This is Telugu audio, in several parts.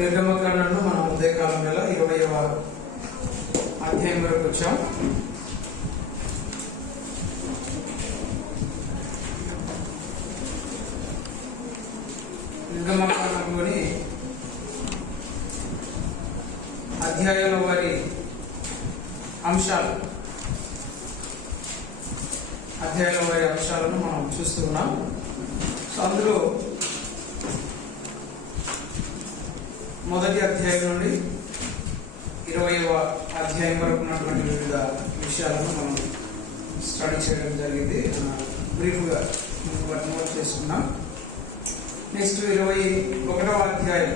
నిర్గమకాండంలో మనం ఉదయకాలం వేళ 20వ అధ్యాయం వరకు వచ్చాం. నిర్గమకాండంలోని అధ్యాయంలో వారి అంశాలను మనం చూస్తూ ఉన్నాం. సో అందులో మొదటి అధ్యాయం నుండి 20వ అధ్యాయం వరకు ఉన్నటువంటి వివిధ విషయాలను మనం స్టడీ చేయడం జరిగింది. బ్రీఫ్గా నోట్ చేసుకున్నాం. నెక్స్ట్ 21వ అధ్యాయం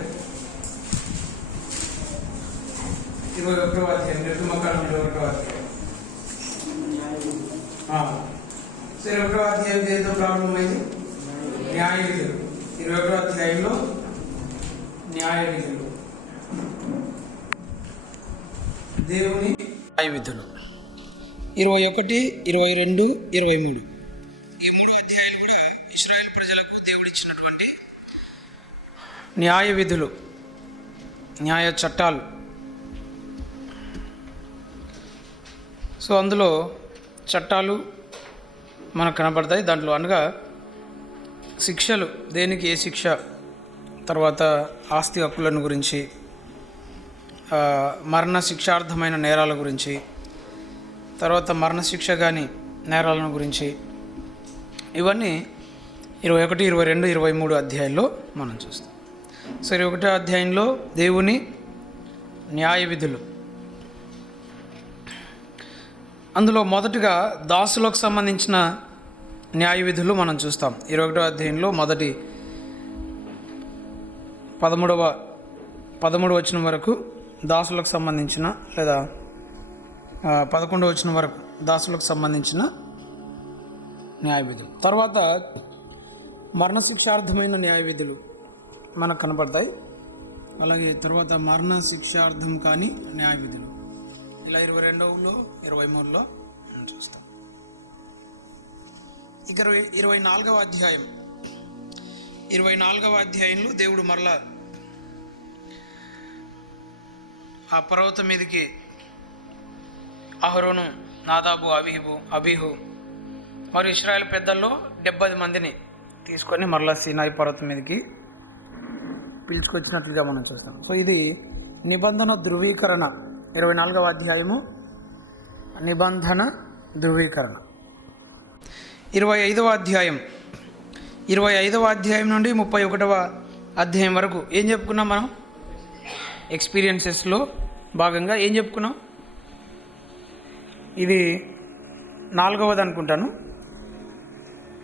నిర్గమకాండం 21వ అధ్యాయం. సో 21వ అధ్యాయం దేంతో ప్రారంభమైంది? న్యాయ విధులు. 21వ అధ్యాయంలో న్యాయ విధులు, దేవుని న్యాయ విధులు 21, 22, 23 ఈ 3 అధ్యాయాలు కూడా ఇశ్రాయేల్ ప్రజలకు దేవుడిచ్చినటువంటి న్యాయ విధులు, న్యాయ చట్టాలు. సో అందులో చట్టాలు మనకు కనబడతాయి. దాంట్లో అనగా శిక్షలు, దేనికి ఏ శిక్ష, తర్వాత ఆస్తి హక్కులను గురించి, మరణ శిక్షార్థమైన నేరాల గురించి, తర్వాత మరణశిక్ష కానీ నేరాలను గురించి, ఇవన్నీ 21, 22, 23 అధ్యాయంలో మనం చూస్తాం. సో 21వ అధ్యాయంలో దేవుని న్యాయ విధులు. అందులో మొదటిగా దాసులకు సంబంధించిన న్యాయ విధులు మనం చూస్తాం. 21వ అధ్యాయంలో మొదటి 13వ వచనం వరకు దాసులకు సంబంధించిన, లేదా 11వ వచనం వరకు దాసులకు సంబంధించిన న్యాయ విధులు. తర్వాత మరణశిక్షార్థమైన న్యాయ విధులు మనకు కనపడతాయి. అలాగే తర్వాత మరణ శిక్షార్థం కాని న్యాయ విధులు ఇలా 22లో 23లో మనం చూస్తాం. ఇక 24వ అధ్యాయం. 24వ అధ్యాయంలో దేవుడు మరలా ఆ పర్వతం మీదకి అహరోను, నాదాబు, అబీహు మరియు ఇశ్రాయేల్ పెద్దల్లో 70 మందిని తీసుకొని మరలా సీనాయి పర్వతం మీదకి పిలుచుకొచ్చినట్లుగా మనం చూస్తాం. సో ఇది నిబంధన ధృవీకరణ. 24వ అధ్యాయము నిబంధన ధృవీకరణ. 25వ అధ్యాయం. 25వ అధ్యాయం నుండి 31వ అధ్యాయం వరకు ఏం చెప్పుకున్నాం మనం? ఎక్స్పీరియన్సెస్లో భాగంగా ఏం చెప్పుకున్నాం? ఇది 4వది అనుకుంటాను,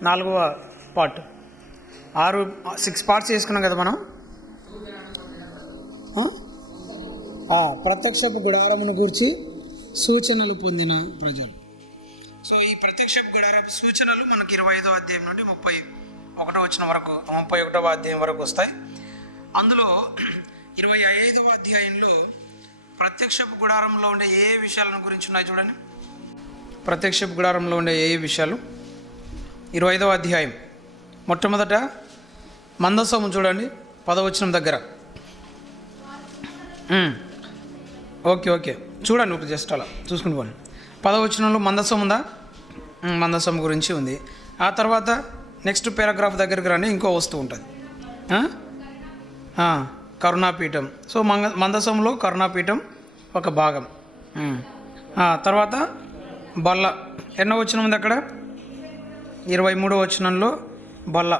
4వ పార్ట్. 6 పార్ట్స్ చేసుకున్నాం కదా మనం. ప్రత్యక్షపు గుడారమును గూర్చి సూచనలు పొందిన ప్రజలు. సో ఈ ప్రత్యక్షపు గుడారపు సూచనలు మనకు 25వ అధ్యాయం నుండి 31వ వచనం వరకు, 31వ అధ్యాయం వరకు వస్తాయి. అందులో 25వ అధ్యాయంలో ప్రత్యక్షపు గుడారంలో ఉండే ఏ విషయాలను గురించి ఉన్నాయి చూడండి. ప్రత్యక్షపు గుడారంలో ఉండే ఏ విషయాలు? 25వ అధ్యాయం మొట్టమొదట మందసము చూడండి, 10వ వచనం దగ్గర. ఓకే చూడండి, ఒక జస్ట్ అలా చూసుకుని పోండి. 10వ వచనంలో మందసం ఉందా? మందసం గురించి ఉంది. ఆ తర్వాత నెక్స్ట్ పారాగ్రాఫ్ దగ్గరికి రండి, ఇంకో వస్తువు ఉంటుంది, కరుణాపీఠం. సో మందసంలో కరుణాపీఠం ఒక భాగం. తర్వాత బల్ల. ఎన్నో వచనం ఉంది అక్కడ? 23వ వచనంలో బల్ల,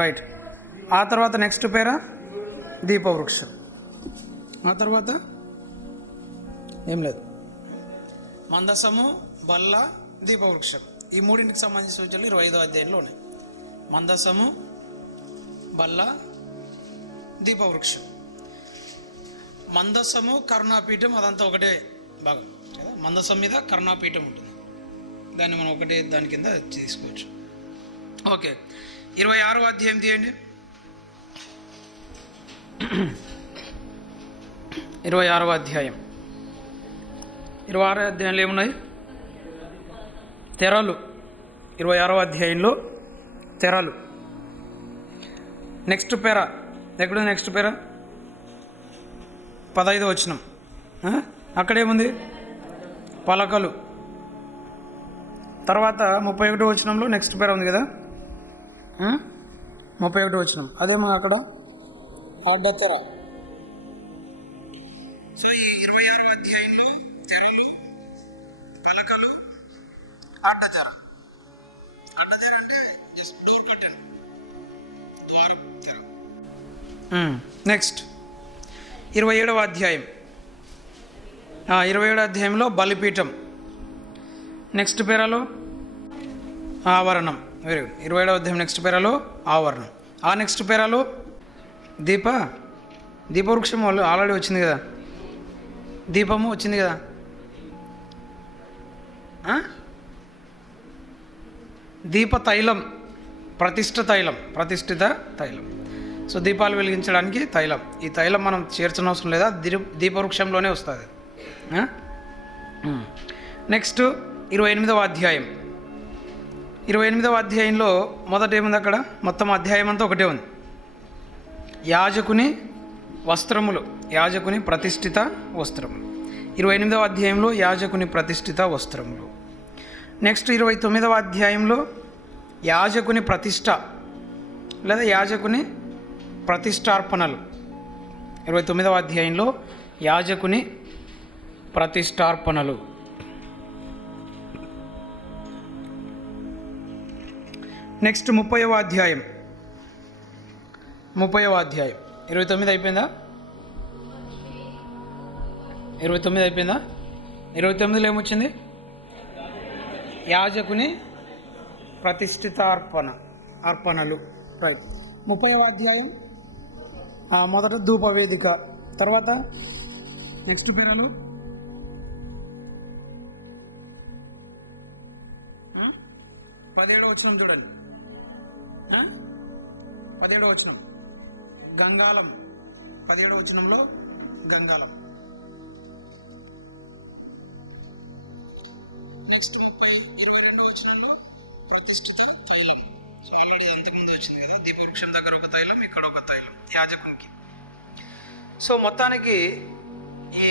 రైట్. ఆ తర్వాత నెక్స్ట్ పేర దీపవృక్షం. ఆ తర్వాత ఏం లేదు. మందసము, బల్ల, దీపవృక్షం, ఈ 3కి సంబంధించిన సూచనలు 25వ అధ్యాయంలో ఉన్నాయి. మందసము, బల్ల, దీపవృక్షం. మందసము, కరుణాపీఠం అదంతా ఒకటే భాగం కదా. మందసం మీద కరుణాపీఠం ఉంటుంది, దాన్ని మనం ఒకటే దాని కింద తీసుకోవచ్చు. ఓకే, 26వ అధ్యాయం తీయండి. 26వ అధ్యాయం. 26వ అధ్యాయంలో ఏమున్నాయి? తెరలు. 26వ అధ్యాయంలో తెరలు. నెక్స్ట్ పేర ఎక్కడ? నెక్స్ట్ పేర 15వ వచనం. అక్కడేముంది? పలకలు. తర్వాత 31వ వచనంలో నెక్స్ట్ పేర ఉంది కదా, 31వ వచనం. అదేమో అక్కడ అడ్డతెర. సో ఈ 26వ అధ్యాయంలో తెరలు, పలకలు, అడ్డతెర. అడ్డతెర అంటే జస్ట్ డోర్ కర్టెన్, ద్వారం తెర. నెక్స్ట్ 27వ అధ్యాయం. 27వ అధ్యాయంలో బలిపీఠం. నెక్స్ట్ పేరాలో ఆవరణం. Very good. 27వ అధ్యాయం నెక్స్ట్ పేరాలో ఆవరణం. ఆ నెక్స్ట్ పేరాలో దీపవృక్షం వాళ్ళు ఆల్రెడీ వచ్చింది కదా, దీపము వచ్చింది కదా. దీప తైలం, ప్రతిష్ఠిత తైలం. సో దీపాలు వెలిగించడానికి తైలం. ఈ తైలం మనం చేర్చిన అవసరం లేదా, దీపవృక్షంలోనే వస్తుంది. నెక్స్ట్ 28వ అధ్యాయం. 28వ అధ్యాయంలో మొదట ఏముంది? అక్కడ మొత్తం అధ్యాయం అంతా ఒకటే ఉంది. యాజకుని వస్త్రములు, యాజకుని ప్రతిష్ఠిత వస్త్రములు. 28వ అధ్యాయంలో యాజకుని ప్రతిష్ఠిత వస్త్రములు. నెక్స్ట్ 29వ అధ్యాయంలో యాజకుని ప్రతిష్ఠ లేదా యాజకుని ప్రతిష్టార్పణలు. 29వ అధ్యాయంలో యాజకుని ప్రతిష్టార్పణలు. నెక్స్ట్ 30వ అధ్యాయం. 30వ అధ్యాయం. 29 అయిపోయిందా? 29 అయిపోయిందా? 29లో ఏమొచ్చింది? యాజకుని ప్రతిష్ఠిత అర్పణలు. రైట్. 30వ అధ్యాయం మొదట ధూపవేదిక. తర్వాత నెక్స్ట్ పేరాలు 17వ వచనం చూడండి. 17వ వచనం గంగాలం. 17వ వచనంలో గంగాలం. నెక్స్ట్ 22వ వచనంలో ప్రతిష్ఠిత తైలం. సో ఆల్రెడీ అంతకుముందు వచ్చింది కదా, దీపవృక్షం దగ్గర ఒక తైలం, ఇక్కడ ఒక తైలం యాజకునికి. సో మొత్తానికి ఈ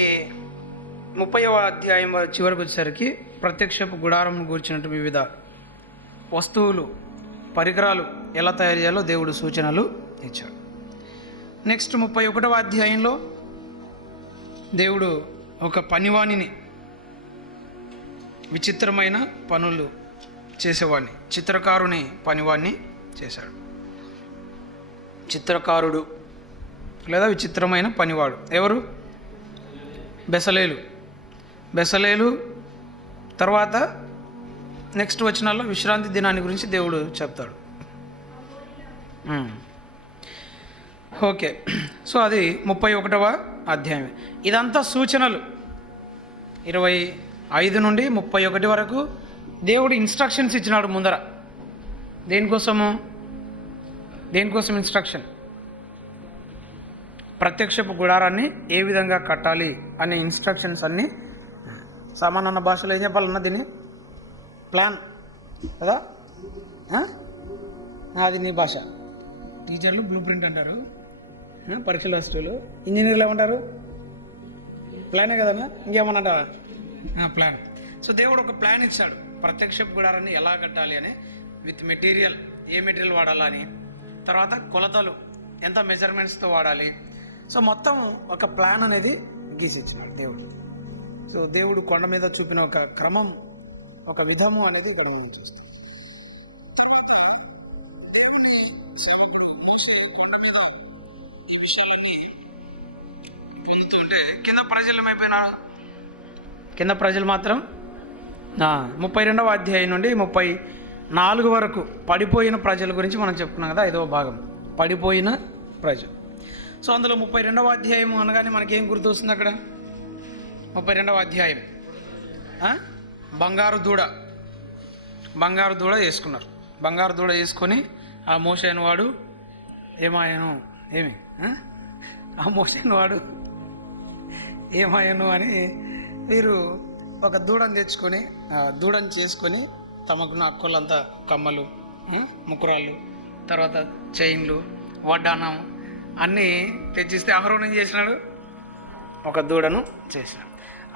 30వ అధ్యాయం చివరికి వచ్చేసరికి ప్రత్యక్షపు గుడారం గురించినట్టు వివిధ వస్తువులు, పరికరాలు ఎలా తయారు చేయాలో దేవుడు సూచనలు ఇచ్చాడు. నెక్స్ట్ 31వ అధ్యాయంలో దేవుడు ఒక పనివాణిని, విచిత్రమైన పనులు చేసేవాడిని, చిత్రకారుని పనివాడిని చేశాడు. చిత్రకారుడు లేదా విచిత్రమైన పనివాడు ఎవరు? బెసలేలు. తర్వాత నెక్స్ట్ వచనాల్లో విశ్రాంతి దినాన్ని గురించి దేవుడు చెప్తాడు. ఓకే. సో అది 31వ అధ్యాయం. ఇదంతా సూచనలు. 25 నుండి 31 వరకు దేవుడు ఇన్స్ట్రక్షన్స్ ఇచ్చినాడు ముందర. దేనికోసం ఇన్స్ట్రక్షన్? ప్రత్యక్షపు గుడారాన్ని ఏ విధంగా కట్టాలి అనే ఇన్స్ట్రక్షన్స్ అన్నీ. సామాన్య భాషలో ఏం చెప్పాలన్నా దీన్ని ప్లాన్ కదా, అది నీ భాష. టీచర్లు బ్లూ ప్రింట్ అంటారు, పరీక్షల వస్తువులు. ఇంజనీర్లు ఏమంటారు? ప్లానే కదన్నా, ఇంకేమన్నారా? ప్లాన్. సో దేవుడు ఒక ప్లాన్ ఇచ్చాడు, ప్రత్యక్షపు గుడారాన్ని ఎలా కట్టాలి అని, విత్ మెటీరియల్, ఏ మెటీరియల్ వాడాలని, తర్వాత కొలతలు ఎంత మెజర్మెంట్స్తో వాడాలి. సో మొత్తం ఒక ప్లాన్ అనేది గీసి ఇచ్చినాడు దేవుడు. సో దేవుడు కొండ మీద చూపిన ఒక క్రమం, ఒక విధము అనేది ఇక్కడ మనం చేస్తాం. తర్వాత దేవుని సేవకుడు మోషే కొండ మీద ఈ విషయాలన్నీ పొందుతుంటే కింద ప్రజలు ఏమైపోయినారు? కింద ప్రజలు మాత్రం 32వ అధ్యాయం నుండి 34 వరకు పడిపోయిన ప్రజల గురించి మనం చెప్పుకున్నాం కదా, 5వ భాగం పడిపోయిన ప్రజలు. సో అందులో 32వ అధ్యాయం అనగానే మనకేం గుర్తొస్తుంది? అక్కడ 32వ అధ్యాయం బంగారు దూడ చేసుకున్నారు. బంగారు దూడ చేసుకొని ఆ మోషే అయిన వాడు ఆ మోషే అయిన వాడు ఏమాయను అని వీరు ఒక దూడను తెచ్చుకొని దూడను చేసుకొని తమకున్న అక్కలంతా కమ్మలు, ముకురాళ్ళు, తర్వాత చైన్లు, వడ్డానం అన్నీ తెచ్చిస్తే అహరోను ఏం చేసినాడు? ఒక దూడను చేసిన.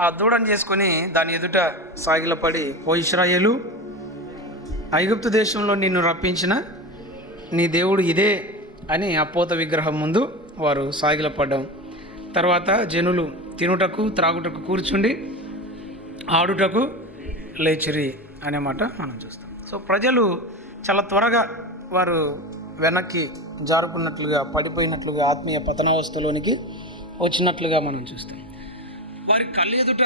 ఆ దూడను చేసుకొని దాని ఎదుట సాగిలపడి, ఓ ఇశ్రాయేలు, ఐగుప్తు దేశంలో నిన్ను రప్పించిన నీ దేవుడు ఇదే అని ఆ పోత విగ్రహం ముందు వారు సాగిలపడ్డం. తర్వాత జనులు తినుటకు త్రాగుటకు కూర్చుండి ఆడుటకు లేచిరి అనే మాట మనం చూస్తాం. సో ప్రజలు చాలా త్వరగా వారు వెనక్కి జారుకున్నట్లుగా, పడిపోయినట్లుగా, ఆత్మీయ పతనావస్థలోనికి వచ్చినట్లుగా మనం చూస్తాం. వారి కళ్ళు ఎదుట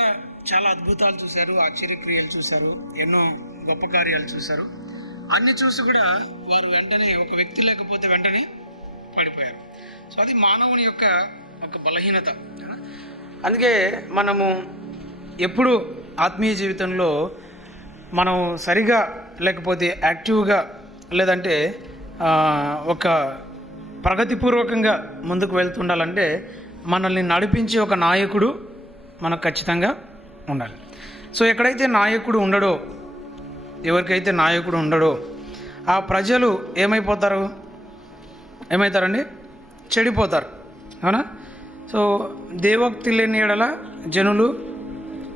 చాలా అద్భుతాలు చూశారు, ఆశ్చర్యక్రియలు చూశారు, ఎన్నో గొప్ప కార్యాలు చూశారు. అన్ని చూసి కూడా వారు వెంటనే, ఒక వ్యక్తి లేకపోతే వెంటనే పడిపోయారు. సో అది మానవుని యొక్క ఒక బలహీనత. అందుకే మనము ఎప్పుడు ఆత్మీయ జీవితంలో మనం సరిగా, లేకపోతే యాక్టివ్గా, లేదంటే ఒక ప్రగతిపూర్వకంగా ముందుకు వెళ్తుండాలంటే మనల్ని నడిపించే ఒక నాయకుడు మనకు ఖచ్చితంగా ఉండాలి. సో ఎక్కడైతే నాయకుడు ఉండడో, ఎవరికైతే నాయకుడు ఉండడో ఆ ప్రజలు ఏమవుతారండి? చెడిపోతారు. అవునా? సో దేవోక్తి లేని ఎడల జనులు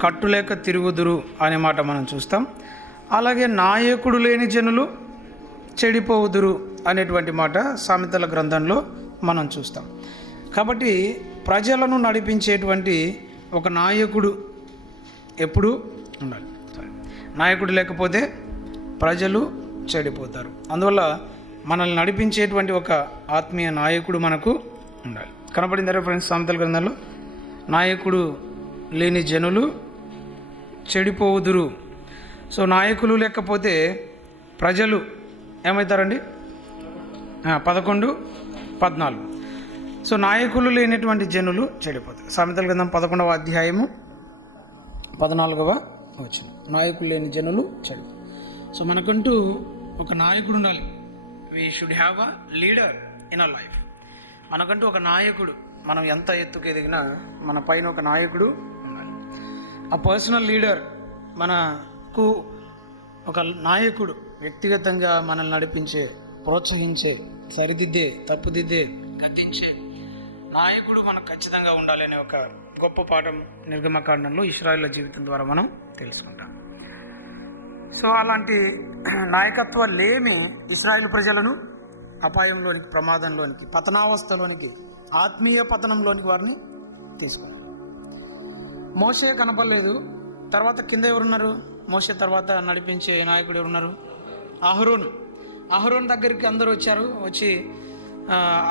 కట్టులేక తిరుగుదురు అనే మాట మనం చూస్తాం. అలాగే నాయకుడు లేని జనులు చెడిపోవుదురు అనేటువంటి మాట సామెతల గ్రంథంలో మనం చూస్తాం. కాబట్టి ప్రజలను నడిపించేటువంటి ఒక నాయకుడు ఎప్పుడూ ఉండాలి. నాయకుడు లేకపోతే ప్రజలు చెడిపోతారు. అందువల్ల మనల్ని నడిపించేటువంటి ఒక ఆత్మీయ నాయకుడు మనకు ఉండాలి. కనపడిందా ఫ్రెండ్స్? సామెతల గ్రంథంలో నాయకుడు లేని జనులు చెడిపోవుదురు. సో నాయకులు లేకపోతే ప్రజలు ఏమవుతారండి? 11-14. సో నాయకులు లేనటువంటి జనులు చెడిపోతారు. సామెతల గ్రంథం 11వ అధ్యాయము 14వ వచనం. నాయకులు లేని జనులు చెడిపోతారు. సో మనకంటూ ఒక నాయకుడు ఉండాలి. We should have a leader in a life. మనకంటూ ఒక నాయకుడు, మనం ఎంత ఎత్తుకు ఎదిగినా మన పైన ఒక నాయకుడు ఉండాలి. ఆ పర్సనల్ లీడర్, మనకు ఒక నాయకుడు వ్యక్తిగతంగా మనల్ని నడిపించే, ప్రోత్సహించే, సరిదిద్దే, తప్పుదిద్దే, గద్దించే నాయకుడు మనకు ఖచ్చితంగా ఉండాలి అనే ఒక గొప్ప పాఠం నిర్గమకాండంలో ఇశ్రాయేలు జీవితం ద్వారా మనం తెలుసుకుంటాం. సో అలాంటి నాయకత్వం లేని ఇశ్రాయేలు ప్రజలను అపాయంలోనికి, ప్రమాదంలోనికి, పతనావస్థలోనికి, ఆత్మీయ పతనంలోనికి వారిని తీసుకున్నారు. మోషే కనపడలేదు. తర్వాత కింద ఎవరున్నారు? మోషే తర్వాత నడిపించే నాయకుడు ఎవరున్నారు? అహరోన్ దగ్గరికి అందరూ వచ్చారు. వచ్చి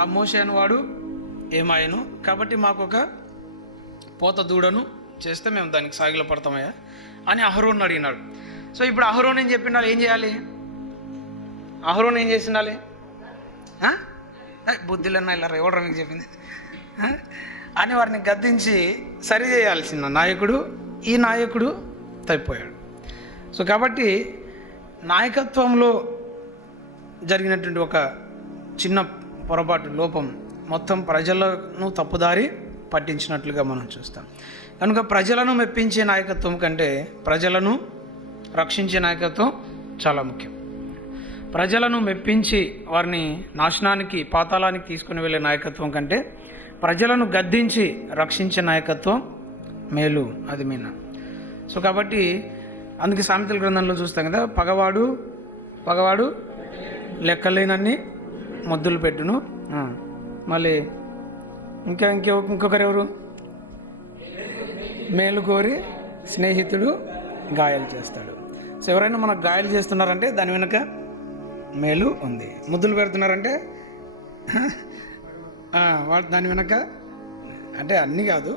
ఆ మోషే అనేవాడు ఏమాయను, కాబట్టి మాకు ఒక పోత దూడను చేస్తే మేము దానికి సాగిల పడతామయ్యా అని అహరోన్ అడిగినాడు. సో ఇప్పుడు అహరోన్ ఏం చెప్పిండాలి? ఏం చేయాలి? అహరోన్ ఏం చేసిండాలి? బుద్ధిలన్నా ఇలా ఎవడరా మీకు చెప్పింది అని వారిని గద్దించి సరి చేయాల్సిన నాయకుడు ఈ నాయకుడు తప్పిపోయాడు. సో కాబట్టి నాయకత్వంలో జరిగినటువంటి ఒక చిన్న పొరపాటు, లోపం మొత్తం ప్రజలను తప్పుదారి పట్టించినట్లుగా మనం చూస్తాం. కనుక ప్రజలను మెప్పించే నాయకత్వం కంటే ప్రజలను రక్షించే నాయకత్వం చాలా ముఖ్యం. ప్రజలను మెప్పించి వారిని నాశనానికి, పాతాళానికి తీసుకుని వెళ్ళే నాయకత్వం కంటే ప్రజలను గద్దించి రక్షించే నాయకత్వం మేలు, అది మీనా. సో కాబట్టి అందుకే సామెతల గ్రంథంలో చూస్తాం కదా, పగవాడు లెక్కలేనన్ని ముద్దులు పెట్టును. మళ్ళీ ఇంకొకరు ఎవరు? మేలు కోరి స్నేహితుడు గాయాలు చేస్తాడు. సో ఎవరైనా మనకు గాయాలు చేస్తున్నారంటే దాని వెనుక మేలు ఉంది. ముద్దులు పెడుతున్నారంటే దాని వెనక, అంటే అన్నీ కాదు.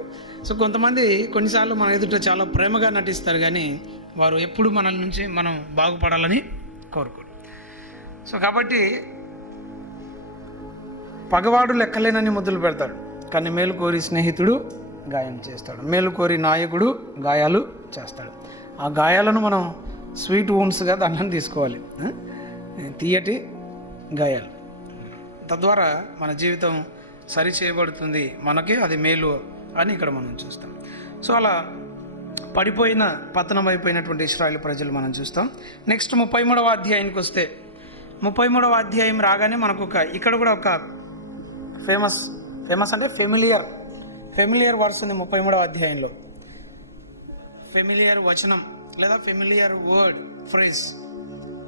సో కొంతమంది కొన్నిసార్లు మన ఎదుట చాలా ప్రేమగా నటిస్తారు, కానీ వారు ఎప్పుడు మనల నుంచి మనం బాగుపడాలని కోరుకోరు. సో కాబట్టి పగవాడు లెక్కలేనని ముద్దులు పెడతాడు, కానీ మేలు కోరి స్నేహితుడు గాయం చేస్తాడు. మేలు కోరి నాయకుడు గాయాలు చేస్తాడు. ఆ గాయాలను మనం స్వీట్ వూండ్స్గా దాన్ని తీసుకోవాలి, తీయటి గాయాలు. తద్వారా మన జీవితం సరి చేయబడుతుంది, మనకే అది మేలు అని ఇక్కడ మనం చూస్తాం. సో అలా పడిపోయిన, పతనం అయిపోయినటువంటి ఇశ్రాయేలు ప్రజలు మనం చూస్తాం. నెక్స్ట్ 33వ అధ్యాయానికి వస్తే, 33వ అధ్యాయం రాగానే మనకు ఇక్కడ కూడా ఒక ఫేమస్ అంటే ఫెమిలియర్ ఫెమిలియర్ వర్స్ ఉంది 33వ అధ్యాయంలో. ఫెమిలియర్ వచనం లేదా ఫెమిలియర్ వర్డ్ ఫ్రేజ్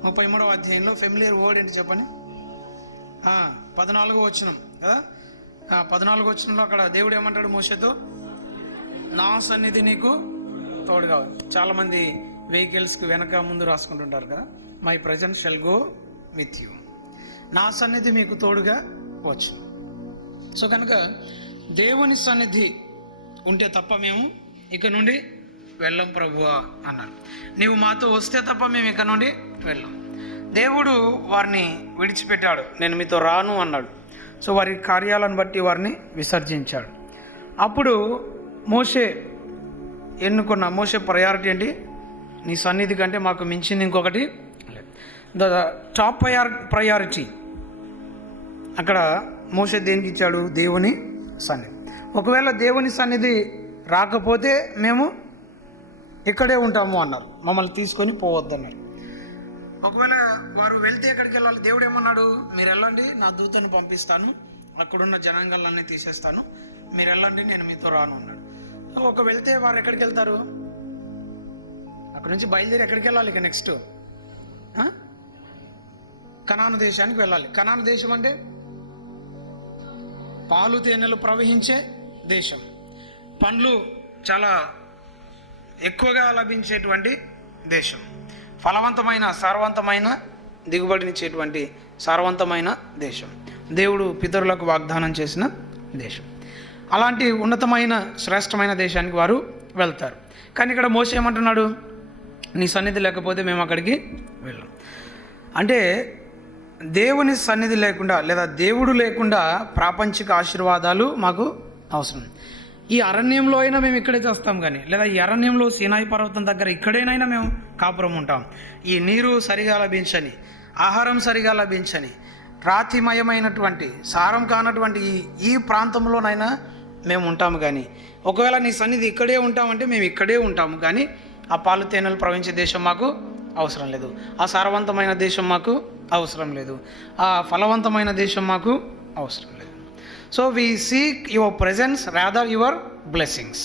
33వ అధ్యాయంలో ఫెమిలియర్ వర్డ్ ఏంటి చెప్పండి. 14వ వచనం కదా. 14వ వచనంలో అక్కడ దేవుడు ఏమంటాడు మోషేతో, నా సన్నిధి నీకు తోడుగా. చాలామంది వెహికల్స్కి వెనక ముందు రాసుకుంటుంటారు కదా, my presence shall go with you, నా సన్నిధి మీకు తోడుగా వచ్చు. సో కనుక దేవుని సన్నిధి ఉంటే తప్ప మేము ఇక నుండి వెళ్ళం ప్రభువా అన్నాడు. నీవు మాతో వస్తే తప్ప మేము ఇక నుండి వెళ్ళాం. దేవుడు వారిని విడిచిపెట్టాడు, నేను మీతో రాను అన్నాడు. సో వారి కార్యాలను బట్టి వారిని విసర్జించాడు. అప్పుడు మోషే ఎన్నుకున్న మోషే ప్రయారిటీ ఏంటి, నీ సన్నిధి కంటే మాకు మించింది ఇంకొకటి లేదు. ద టాప్ ప్రయారిటీ అక్కడ మోషే దేనికి ఇచ్చాడు, దేవుని సన్నిధి. ఒకవేళ దేవుని సన్నిధి రాకపోతే మేము ఇక్కడే ఉంటాము అన్నారు, మమ్మల్ని తీసుకొని పోవద్దన్నారు. ఒకవేళ వారు వెళ్తే ఎక్కడికి వెళ్ళాలి, దేవుడు ఏమన్నాడు, మీరు వెళ్ళండి, నా దూతను పంపిస్తాను, అక్కడున్న జనాంగాలన్నీ తీసేస్తాను, మీరు వెళ్ళండి, నేను మీతో రాను అన్నాడు. ఒక వెళ్తే వారు ఎక్కడికి వెళ్తారు, అక్కడ నుంచి బయలుదేరి ఎక్కడికి వెళ్ళాలి, ఇక నెక్స్ట్ కనాను దేశానికి వెళ్ళాలి. కనాను దేశం అంటే పాలు తేనెలు ప్రవహించే దేశం, పండ్లు చాలా ఎక్కువగా లభించేటువంటి దేశం, ఫలవంతమైన సారవంతమైన దిగుబడినిచ్చేటువంటి సారవంతమైన దేశం, దేవుడు పితరులకు వాగ్దానం చేసిన దేశం. అలాంటి ఉన్నతమైన శ్రేష్టమైన దేశానికి వారు వెళ్తారు. కానీ ఇక్కడ మోషే ఏమంటున్నాడు, నీ సన్నిధి లేకపోతే మేము అక్కడికి వెళ్ళాం. అంటే దేవుని సన్నిధి లేకుండా లేదా దేవుడు లేకుండా ప్రాపంచిక ఆశీర్వాదాలు మాకు అవసరం. ఈ అరణ్యంలో అయినా మేము ఇక్కడే చేస్తాం, కానీ లేదా ఈ అరణ్యంలో సీనాయి పర్వతం దగ్గర ఇక్కడేనైనా మేము కాపురం ఉంటాం. ఈ నీరు సరిగా లభించని, ఆహారం సరిగా లభించని, రాతిమయమైనటువంటి సారం కానటువంటి ఈ ప్రాంతంలోనైనా మేము ఉంటాము. కానీ ఒకవేళ నీ సన్నిధి ఇక్కడే ఉంటామంటే మేము ఇక్కడే ఉంటాము, కానీ ఆ పాలు తేనెలు ప్రవహించే దేశం మాకు అవసరం లేదు, ఆ సారవంతమైన దేశం మాకు అవసరం లేదు, ఆ ఫలవంతమైన దేశం మాకు అవసరం లేదు. So we seek your presence rather your blessings.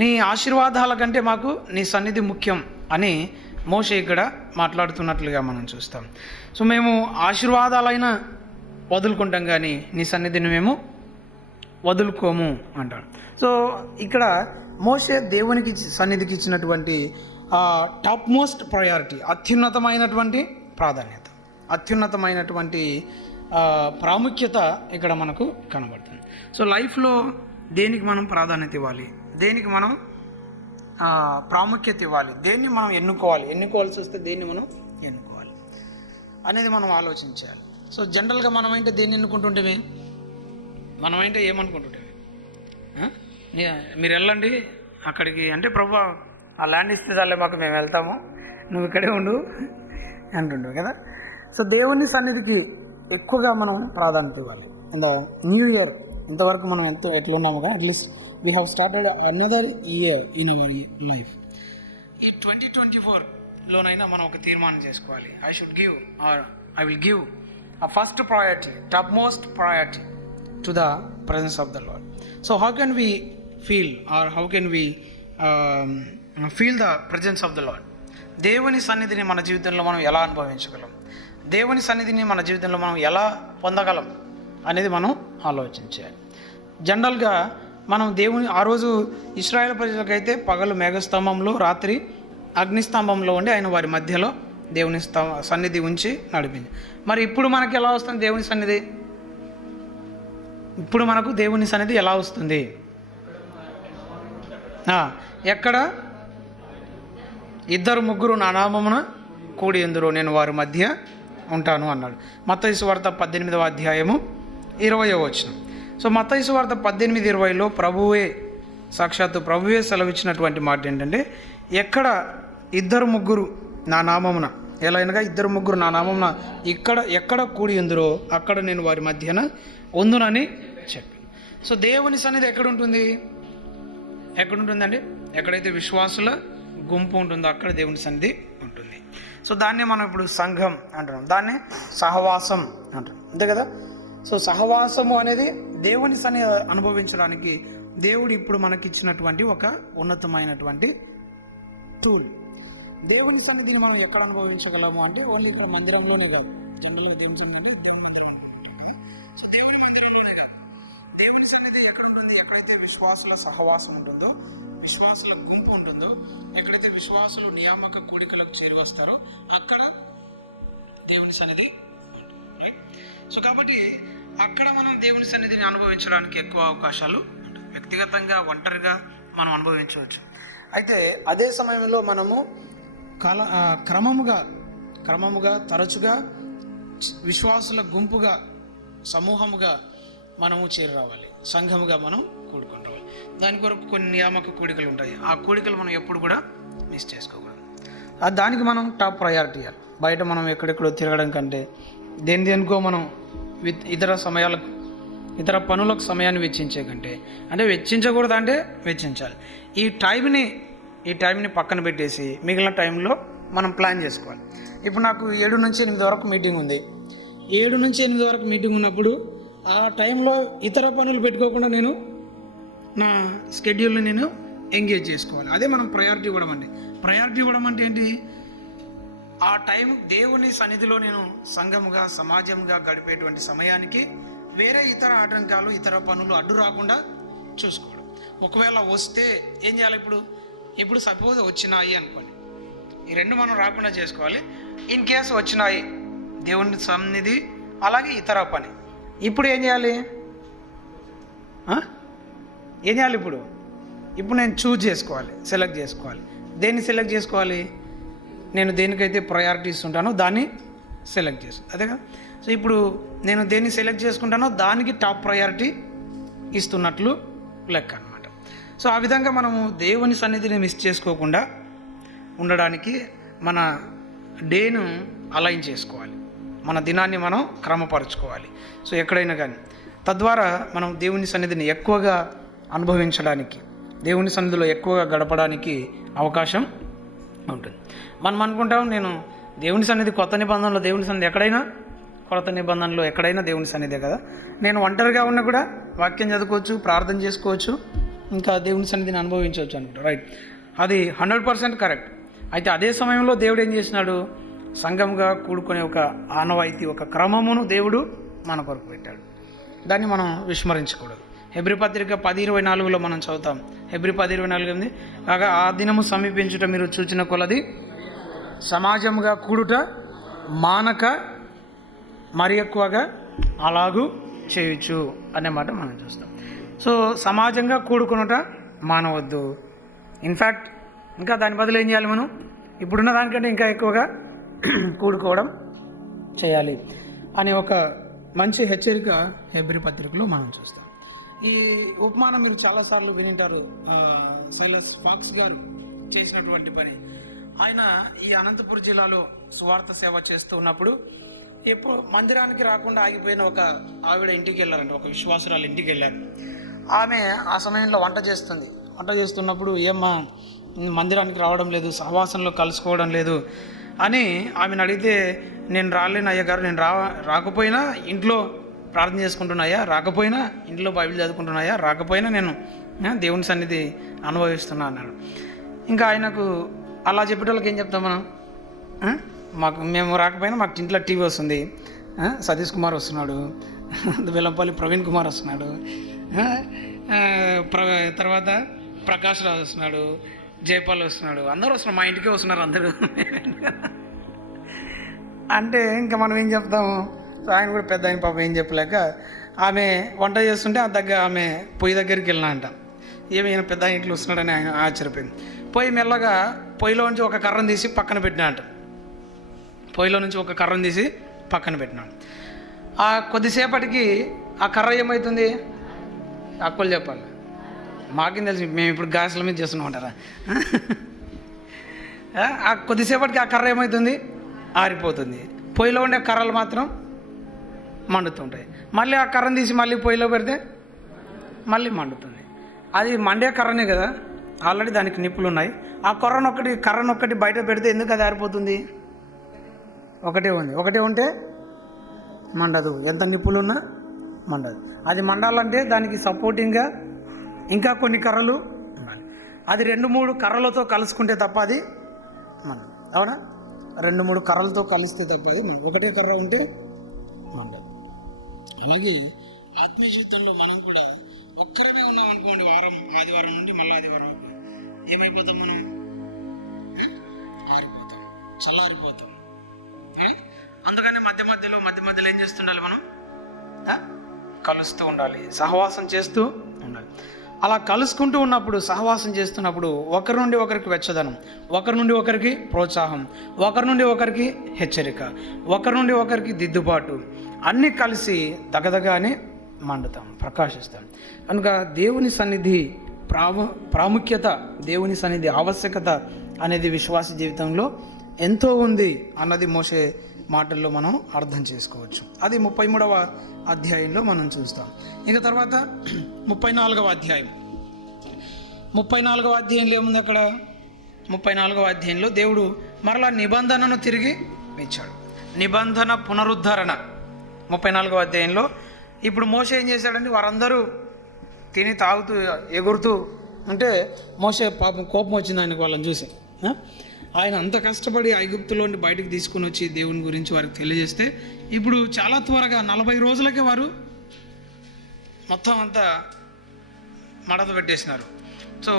నీ ఆశీర్వాదాల కంటే మాకు నీ సన్నిధి ముఖ్యం అని మోషే ఇక్కడ మాట్లాడుతున్నట్లుగా మనం చూస్తాం. సో మేము ఆశీర్వాదాలైనా వదులుకుంటాం, కానీ నీ సన్నిధిని మేము వదులుకోము అంటాడు. సో ఇక్కడ మోషే దేవునికి సన్నిధికి ఇచ్చినటువంటి టాప్ మోస్ట్ ప్రయారిటీ, అత్యున్నతమైనటువంటి ప్రాధాన్యత, అత్యున్నతమైనటువంటి ప్రాముఖ్యత ఇక్కడ మనకు కనబడుతుంది. సో లైఫ్లో దేనికి మనం ప్రాధాన్యత ఇవ్వాలి, దేనికి మనం ప్రాముఖ్యత ఇవ్వాలి, దేన్ని మనం ఎన్నుకోవాల్సి వస్తే దేన్ని మనం ఎన్నుకోవాలి అనేది మనం ఆలోచించాలి. సో జనరల్గా మనమైతే దేన్ని ఎన్నుకుంటుంటేమే, మనమైతే ఏమనుకుంటుంటే మీరు వెళ్ళండి అక్కడికి అంటే ప్రభు ఆ ల్యాండ్ ఇస్తే చాలే మాకు, మేము వెళ్తాము, నువ్వు ఇక్కడే ఉండు అంటుండవు కదా. సో దేవుని సన్నిధికి ఎక్కువగా మనం ప్రాధాన్యత ఇవ్వాలి. అండ్ న్యూ ఇయర్ ఇంతవరకు మనం ఎట్లా ఉన్నాము కదా, at least we have started another year in our life. ఈ 2024లోనైనా మనం ఒక తీర్మానం చేసుకోవాలి, I will give a first priority, topmost priority to the presence of the Lord. So how can we feel, or how can we feel the presence of the Lord? దేవుని సన్నిధిని మన జీవితంలో మనం ఎలా అనుభవించగలం, దేవుని సన్నిధిని మన జీవితంలో మనం ఎలా పొందగలం అనేది మనం ఆలోచించాలి. జనరల్గా మనం దేవుని ఆ రోజు ఇశ్రాయేల్ ప్రజలకైతే పగలు మేఘస్తంభంలో, రాత్రి అగ్నిస్తంభంలో ఉండి ఆయన వారి మధ్యలో దేవుని సన్నిధి ఉంచి నడిపింది. మరి ఇప్పుడు మనకి ఎలా వస్తుంది దేవుని సన్నిధి? ఇప్పుడు మనకు దేవుని సన్నిధి ఎలా వస్తుంది? ఎక్కడ? 2-3 నా నామమున కూడి ఎందురో నేను వారి మధ్య ఉంటాను అన్నాడు. మత్తయి సువార్త 18వ అధ్యాయము 20వ వచనం. సో మత్తయి సువార్త 18:20లో సాక్షాత్తు ప్రభువే సెలవిచ్చినటువంటి మాట ఏంటంటే, ఎక్కడ 2-3 నా నామమున, ఎలా అయినగా 2-3 నా నామమున ఎక్కడ కూడి ఎందురో అక్కడ నేను వారి మధ్యన ఉందునని చెప్పి. సో దేవుని సన్నిధి ఎక్కడుంటుందండి? ఎక్కడైతే విశ్వాసుల గుంపు ఉంటుందో అక్కడ దేవుని సన్నిధి ఉంటుంది. సో దాన్ని మనం ఇప్పుడు సంఘం అంటున్నాం, దాన్ని సహవాసం అంటున్నాం, అంతే కదా. సో సహవాసము అనేది దేవుని సన్నిధి అనుభవించడానికి దేవుడు ఇప్పుడు మనకిచ్చినటువంటి ఒక ఉన్నతమైనటువంటి టూల్. దేవుని సన్నిధిని మనం ఎక్కడ అనుభవించగలము అంటే ఓన్లీ ఇక్కడ మందిరంలోనే కాదు. జనరల్గా దేవుని సన్నిధిని దేవుని మందిరం. సో దేవుని మందిరంలోనే కాదు, దేవుని సన్నిధి ఎక్కడ ఉంటుంది? ఎక్కడైతే విశ్వాసుల సహవాసం ఉంటుందో, విశ్వాసుల గుంపు ఉంటుందో, ఎక్కడైతే విశ్వాసులు నియామక కూడికలకు చేరి వస్తారో అక్కడ దేవుని సన్నిధి ఉంటుంది. సో కాబట్టి అక్కడ మనం దేవుని సన్నిధిని అనుభవించడానికి ఎక్కువ అవకాశాలు ఉంటాయి. వ్యక్తిగతంగా ఒంటరిగా మనం అనుభవించవచ్చు. అయితే అదే సమయంలో మనము క్రమముగా తరచుగా విశ్వాసుల గుంపుగా, సమూహముగా మనము చేరి రావాలి, సంఘముగా మనం కూడుకొని రావాలి. దాని కొరకు కొన్ని నియామక కూడికలు ఉంటాయి. ఆ కూడికలు మనం ఎప్పుడు కూడా మిస్ చేసుకోకూడదు. దానికి మనం టాప్ ప్రయారిటీ ఇవ్వాలి. బయట మనం ఎక్కడెక్కడో తిరగడం కంటే దేనికో మనం ఇతర పనులకు సమయాన్ని వెచ్చించే కంటే, అంటే వెచ్చించకూడదు అంటే వెచ్చించాలి. ఈ టైంని పక్కన పెట్టేసి మిగిలిన టైంలో మనం ప్లాన్ చేసుకోవాలి. ఇప్పుడు నాకు 7 నుంచి 8 వరకు మీటింగ్ ఉంది. 7 నుంచి 8 వరకు మీటింగ్ ఉన్నప్పుడు ఆ టైంలో ఇతర పనులు పెట్టుకోకుండా నేను నా స్కెడ్యూల్ని నేను ఎంగేజ్ చేసుకోవాలి. అదే మనం ప్రయారిటీ ఇవ్వడం అంటే. ప్రయారిటీ ఇవ్వడం అంటే ఏంటి? ఆ టైం దేవుని సన్నిధిలో నేను సంఘముగా, సమాజంగా గడిపేటువంటి సమయానికి వేరే ఇతర ఆటంకాలు, ఇతర పనులు అడ్డు రాకుండా చూసుకోవడం. ఒకవేళ వస్తే ఏం చేయాలి? ఇప్పుడు సపోజ్ వచ్చినాయి అనుకోండి, ఈ రెండు మనం రాకుండా చేసుకోవాలి. ఇన్ కేసు వచ్చినాయి, దేవుని సన్నిధి అలాగే ఇతర పని, ఇప్పుడు ఏం చేయాలి? ఇప్పుడు నేను చూజ్ చేసుకోవాలి, సెలెక్ట్ చేసుకోవాలి. దేన్ని సెలెక్ట్ చేసుకోవాలి? నేను దేనికైతే ప్రయారిటీ ఇస్తుంటానో దాన్ని సెలెక్ట్ చేసుకోవాలి. అదే కదా. సో ఇప్పుడు నేను దేన్ని సెలెక్ట్ చేసుకుంటానో దానికి టాప్ ప్రయారిటీ ఇస్తున్నట్లు లెక్క అనమాట. సో ఆ విధంగా మనము దేవుని సన్నిధిని మిస్ చేసుకోకుండా ఉండడానికి మన డేను అలైన్ చేసుకోవాలి, మన దినాన్ని మనం క్రమపరచుకోవాలి. సో ఎక్కడైనా కానీ తద్వారా మనం దేవుని సన్నిధిని ఎక్కువగా అనుభవించడానికి, దేవుని సన్నిధిలో ఎక్కువగా గడపడానికి అవకాశం ఉంటుంది. మనం అనుకుంటాం నేను దేవుని సన్నిధి కొత్త నిబంధనలో దేవుని సన్నిధి ఎక్కడైనా దేవుని సన్నిధే కదా, నేను ఒంటరిగా ఉన్నా కూడా వాక్యం చదువుకోవచ్చు, ప్రార్థన చేసుకోవచ్చు, ఇంకా దేవుని సన్నిధిని అనుభవించవచ్చు అనుకుంటా. రైట్, అది 100% కరెక్ట్. అయితే అదే సమయంలో దేవుడు ఏం చేసినాడు? సంఘంగా కూడుకునే ఒక ఆనవాయితీ, ఒక క్రమమును దేవుడు మన కొరకు పెట్టాడు. దాన్ని మనం విస్మరించకూడదు. హెబ్రీ పత్రిక 10:24 మనం చదువుతాం. హెబ్రీ 10:24 కాగా ఆ దినము సమీపించుట మీరు చూచిన కొలది సమాజముగా కూడుట మానక మరి ఎక్కువగా అలాగూ చేయొచ్చు అనే మాట మనం చూస్తాం. సో సమాజంగా కూడుకునుట మానవద్దు. ఇన్ఫ్యాక్ట్ ఇంకా దాని బదులు ఏం చేయాలి? మనం ఇప్పుడున్న దానికంటే ఇంకా ఎక్కువగా కూడుకోవడం చేయాలి అనే ఒక మంచి హెచ్చరిక హెబ్రీ పత్రికలో మనం చూస్తాం. ఈ ఉపమానం మీరు చాలాసార్లు వినింటారు. సైలస్ ఫాక్స్ గారు చేసినటువంటి పని. ఆయన ఈ అనంతపురం జిల్లాలో సువార్త సేవ చేస్తూ ఉన్నప్పుడు ఎప్పుడు మందిరానికి రాకుండా ఆగిపోయిన ఒక ఆవిడ ఇంటికి వెళ్ళారంట, ఒక విశ్వాసురాలు ఇంటికి వెళ్ళారు. ఆమె ఆ సమయంలో వంట చేస్తున్నప్పుడు ఏమ్మా మందిరానికి రావడం లేదు, సహవాసంలో కలుసుకోవడం లేదు అని ఆమెను అడిగితే, నేను రాలేను అయ్యగారు, నేను రాకపోయినా ఇంట్లో ప్రార్థన చేసుకుంటున్నాయా, రాకపోయినా ఇంట్లో బైబిల్ చదువుకుంటున్నాయా, రాకపోయినా నేను దేవుని సన్నిధి అనుభవిస్తున్నా అన్నాడు. ఇంకా ఆయనకు అలా చెప్పేటోళ్ళకి ఏం చెప్తాం మనం? మేము రాకపోయినా మాకు ఇంట్లో టీవీ వస్తుంది, సతీష్ కుమార్ వస్తున్నాడు, వెల్లంపల్లి ప్రవీణ్ కుమార్ వస్తున్నాడు, తర్వాత ప్రకాష్ రాజు వస్తున్నాడు, జయపాల్ వస్తున్నాడు, అందరూ వస్తున్నారు, మా ఇంటికే వస్తున్నారు అందరూ అంటే ఇంకా మనం ఏం చెప్తాము? ఆయన కూడా పెద్ద ఆయన పాపం ఏం చెప్పలేక ఆమె వంట చేస్తుంటే ఆమె పొయ్యి దగ్గరికి వెళ్ళినా అంట. ఏమైనా పెద్ద ఇంట్లో వస్తున్నాడని ఆయన ఆశ్చర్యపోయింది. పొయ్యి మెల్లగా పొయ్యిలో నుంచి ఒక కర్రను తీసి పక్కన పెట్టినా అంట. ఆ కొద్దిసేపటికి ఆ కర్ర ఏమవుతుంది? అక్కలు చెప్పాలి, మాకేం తెలిసి, మేము ఇప్పుడు గ్యాస్ల మీద చేస్తున్నాం అంటారా? ఆ కొద్దిసేపటికి ఆ కర్ర ఏమవుతుంది? ఆరిపోతుంది. పొయ్యిలో ఉండే కర్రలు మాత్రం మండుతుంటాయి. మళ్ళీ ఆ కర్రను తీసి మళ్ళీ పొయ్యిలో పెడితే మళ్ళీ మండుతుంది. అది మండే కర్రనే కదా, ఆల్రెడీ దానికి నిప్పులు ఉన్నాయి. ఆ కర్రనొక్కటి బయట పెడితే ఎందుకు అది ఆరిపోతుంది? ఒకటే ఉంటే మండదు, ఎంత నిప్పులున్నా మండదు. అది మండాలంటే దానికి సపోర్టింగ్గా ఇంకా కొన్ని కర్రలు ఉండాలి. అది 2-3 కర్రలతో కలుసుకుంటే తప్ప అది మనం, అవునా? 2-3 కర్రలతో కలిస్తే తప్ప అది మనం. ఒకటే కర్ర ఉంటే మండదు. అలాగే ఆత్మీయ జీవితంలో మనం కూడా ఒక్కరమే ఉన్నాం అనుకోండి, ఆదివారం నుండి మళ్ళీ ఆదివారం ఏమైపోతాం? మనం ఆరిపోతాం, చల్లారిపోతాం. అందుకని మధ్య మధ్యలో ఏం చేస్తుండాలి? మనం కలుస్తూ ఉండాలి, సహవాసం చేస్తూ ఉండాలి. అలా కలుసుకుంటూ ఉన్నప్పుడు, సహవాసం చేస్తున్నప్పుడు ఒకరి నుండి ఒకరికి వెచ్చదనం, ఒకరి నుండి ఒకరికి ప్రోత్సాహం, ఒకరి నుండి ఒకరికి హెచ్చరిక, ఒకరి నుండి ఒకరికి దిద్దుబాటు, అన్నీ కలిసి దగదగానే మండుతాం, ప్రకాశిస్తాం. కనుక దేవుని సన్నిధి ప్రాముఖ్యత, దేవుని సన్నిధి ఆవశ్యకత అనేది విశ్వాస జీవితంలో ఎంతో ఉంది అన్నది మోషే మాటల్లో మనం అర్థం చేసుకోవచ్చు. అది 33వ అధ్యాయంలో మనం చూస్తాం. ఇక తర్వాత 34వ అధ్యాయం. 34వ అధ్యాయంలో ఏముంది? అక్కడ 34వ అధ్యాయంలో దేవుడు మరలా నిబంధనను తిరిగి ఇచ్చాడు. నిబంధన పునరుద్ధరణ 34వ అధ్యాయంలో. ఇప్పుడు మోషే ఏం చేశాడంటే, వారందరూ తిని తాగుతూ ఎగురుతూ ఉంటే మోషే పాపం కోపం వచ్చింది ఆయనకు, వాళ్ళని చూసి. ఆయన అంత కష్టపడి ఐగుప్తులోని బయటకు తీసుకుని వచ్చి దేవుని గురించి వారికి తెలియజేస్తే ఇప్పుడు చాలా త్వరగా 40 రోజులకే వారు మొత్తం అంతా మడత పెట్టేసినారు. సో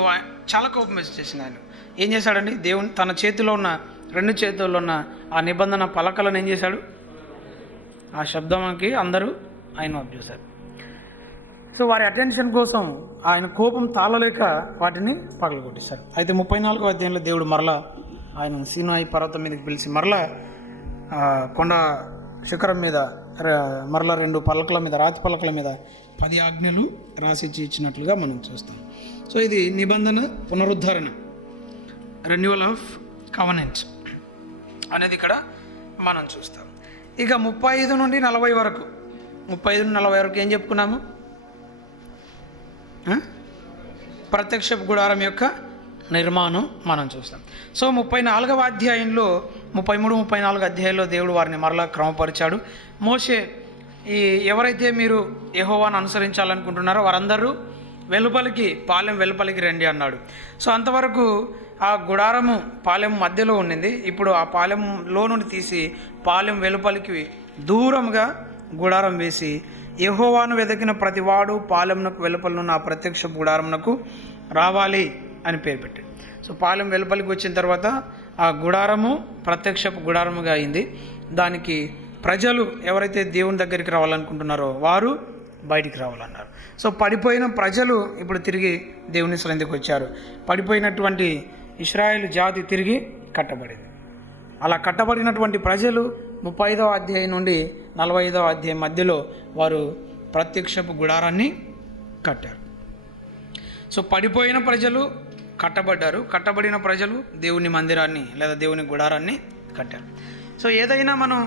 చాలా కోపం వచ్చేసింది ఆయన. ఏం చేశాడండి? దేవుని తన చేతిలో ఉన్న 2 చేతుల్లో ఉన్న ఆ నిబంధన పలకలను ఏం చేశాడు? ఆ శబ్దంకి అందరూ ఆయన వైపు చూశారు. సో వారి అటెన్షన్ కోసం ఆయన కోపం తాళలేక వాటిని పగలగొట్టేశారు. అయితే 34వ అధ్యాయంలో దేవుడు మరలా ఆయన సీనాయి పర్వతం మీదకి పిలిచి మరలా కొండ శిఖరం మీద మరలా 2 పలకల మీద, రాతి పలకల మీద 10 ఆజ్ఞలు రాసిచ్చి ఇచ్చినట్లుగా మనం చూస్తాం. సో ఇది నిబంధన పునరుద్ధరణ, రెన్యువల్ ఆఫ్ కవనెంట్ అనేది ఇక్కడ మనం చూస్తాం. ఇక 35 నుండి 40 వరకు, 35 నుండి 40 వరకు ఏం చెప్పుకున్నాము? ప్రత్యక్ష గుడారం యొక్క నిర్మాణం మనం చూస్తాం. సో 34వ అధ్యాయంలో 33-34 అధ్యాయంలో దేవుడు వారిని మరలా క్రమపరిచాడు. మోషే ఎవరైతే మీరు యెహోవాను అనుసరించాలనుకుంటున్నారో వారందరూ పాలెం వెలుపలికి రండి అన్నాడు. సో అంతవరకు ఆ గుడారము పాలెం మధ్యలో ఉండింది. ఇప్పుడు ఆ పాలెంలో నుండి తీసి పాలెం వెలుపలికి దూరంగా గుడారం వేసి యెహోవాను వెతికిన ప్రతివాడు పాలెంనకు వెలుపలనున్న ఆ ప్రత్యక్ష గుడారమునకు రావాలి అని పేరు పెట్టాడు. సో పాలెం వెలుపలికి వచ్చిన తర్వాత ఆ గుడారము ప్రత్యక్షపు గుడారముగా అయింది. దానికి ప్రజలు ఎవరైతే దేవుని దగ్గరికి రావాలనుకుంటున్నారో వారు బయటికి రావాలన్నారు. సో పడిపోయిన ప్రజలు ఇప్పుడు తిరిగి దేవుని సన్నిధికి వచ్చారు. పడిపోయినటువంటి ఇశ్రాయేలు జాతి తిరిగి కట్టబడింది. అలా కట్టబడినటువంటి ప్రజలు 35వ అధ్యాయం నుండి 45వ అధ్యాయం మధ్యలో వారు ప్రత్యక్షపు గుడారాన్ని కట్టారు. సో పడిపోయిన ప్రజలు కట్టబడ్డారు, కట్టబడిన ప్రజలు దేవుని మందిరాన్ని లేదా దేవుని గుడారాన్ని కట్టారు. సో ఏదైనా మనం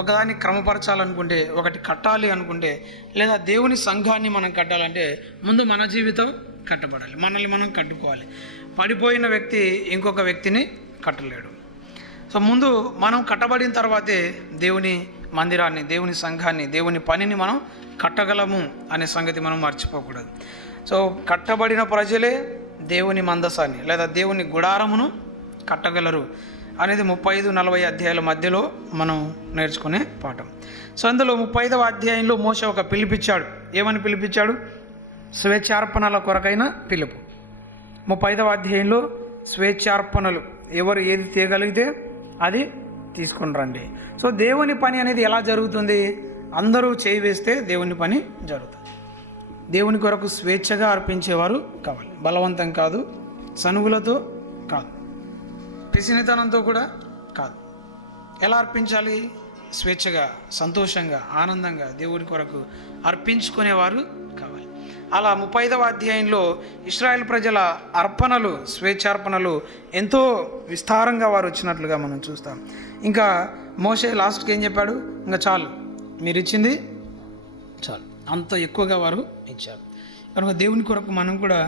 ఒకదాన్ని క్రమపరచాలనుకుంటే, ఒకటి కట్టాలి అనుకుంటే, లేదా దేవుని సంఘాన్ని మనం కట్టాలంటే ముందు మన జీవితం కట్టబడాలి, మనల్ని మనం కట్టుకోవాలి. పడిపోయిన వ్యక్తి ఇంకొక వ్యక్తిని కట్టలేడు. సో ముందు మనం కట్టబడిన తర్వాతే దేవుని మందిరాన్ని, దేవుని సంఘాన్ని, దేవుని పనిని మనం కట్టగలము అనే సంగతి మనం మర్చిపోకూడదు. సో కట్టబడిన ప్రజలే దేవుని మందసాన్ని లేదా దేవుని గుడారమును కట్టగలరు అనేది 35-40 అధ్యాయాల మధ్యలో మనం నేర్చుకునే పాఠం. సో అందులో 35వ అధ్యాయంలో మోషే ఒక పిలిపిచ్చాడు. ఏమని పిలిపించాడు? స్వేచ్ఛార్పణల కొరకైన పిలుపు. 35వ అధ్యాయంలో స్వేచ్ఛార్పణలు, ఎవరు ఏది తీయగలిగితే అది తీసుకొని రండి. సో దేవుని పని అనేది ఎలా జరుగుతుంది? అందరూ చేయి వేస్తే దేవుని పని జరుగుతుంది. దేవుని కొరకు స్వేచ్ఛగా అర్పించేవారు కావాలి, బలవంతం కాదు, సనుగులతో కాదు, పిసినితనంతో కూడా కాదు. ఎలా అర్పించాలి? స్వేచ్ఛగా, సంతోషంగా, ఆనందంగా దేవుని కొరకు అర్పించుకునేవారు కావాలి. అలా 35వ అధ్యాయంలో ఇశ్రాయేల్ ప్రజల అర్పణలు, స్వేచ్ఛార్పణలు ఎంతో విస్తారంగా వారు వచ్చినట్లుగా మనం చూస్తాం. ఇంకా మోషే లాస్ట్కి ఏం చెప్పాడు? ఇంకా చాలు, మీరు ఇచ్చింది చాలు. అంత ఎక్కువగా వారు ఇచ్చారు. కనుక దేవుని కొరకు మనం కూడా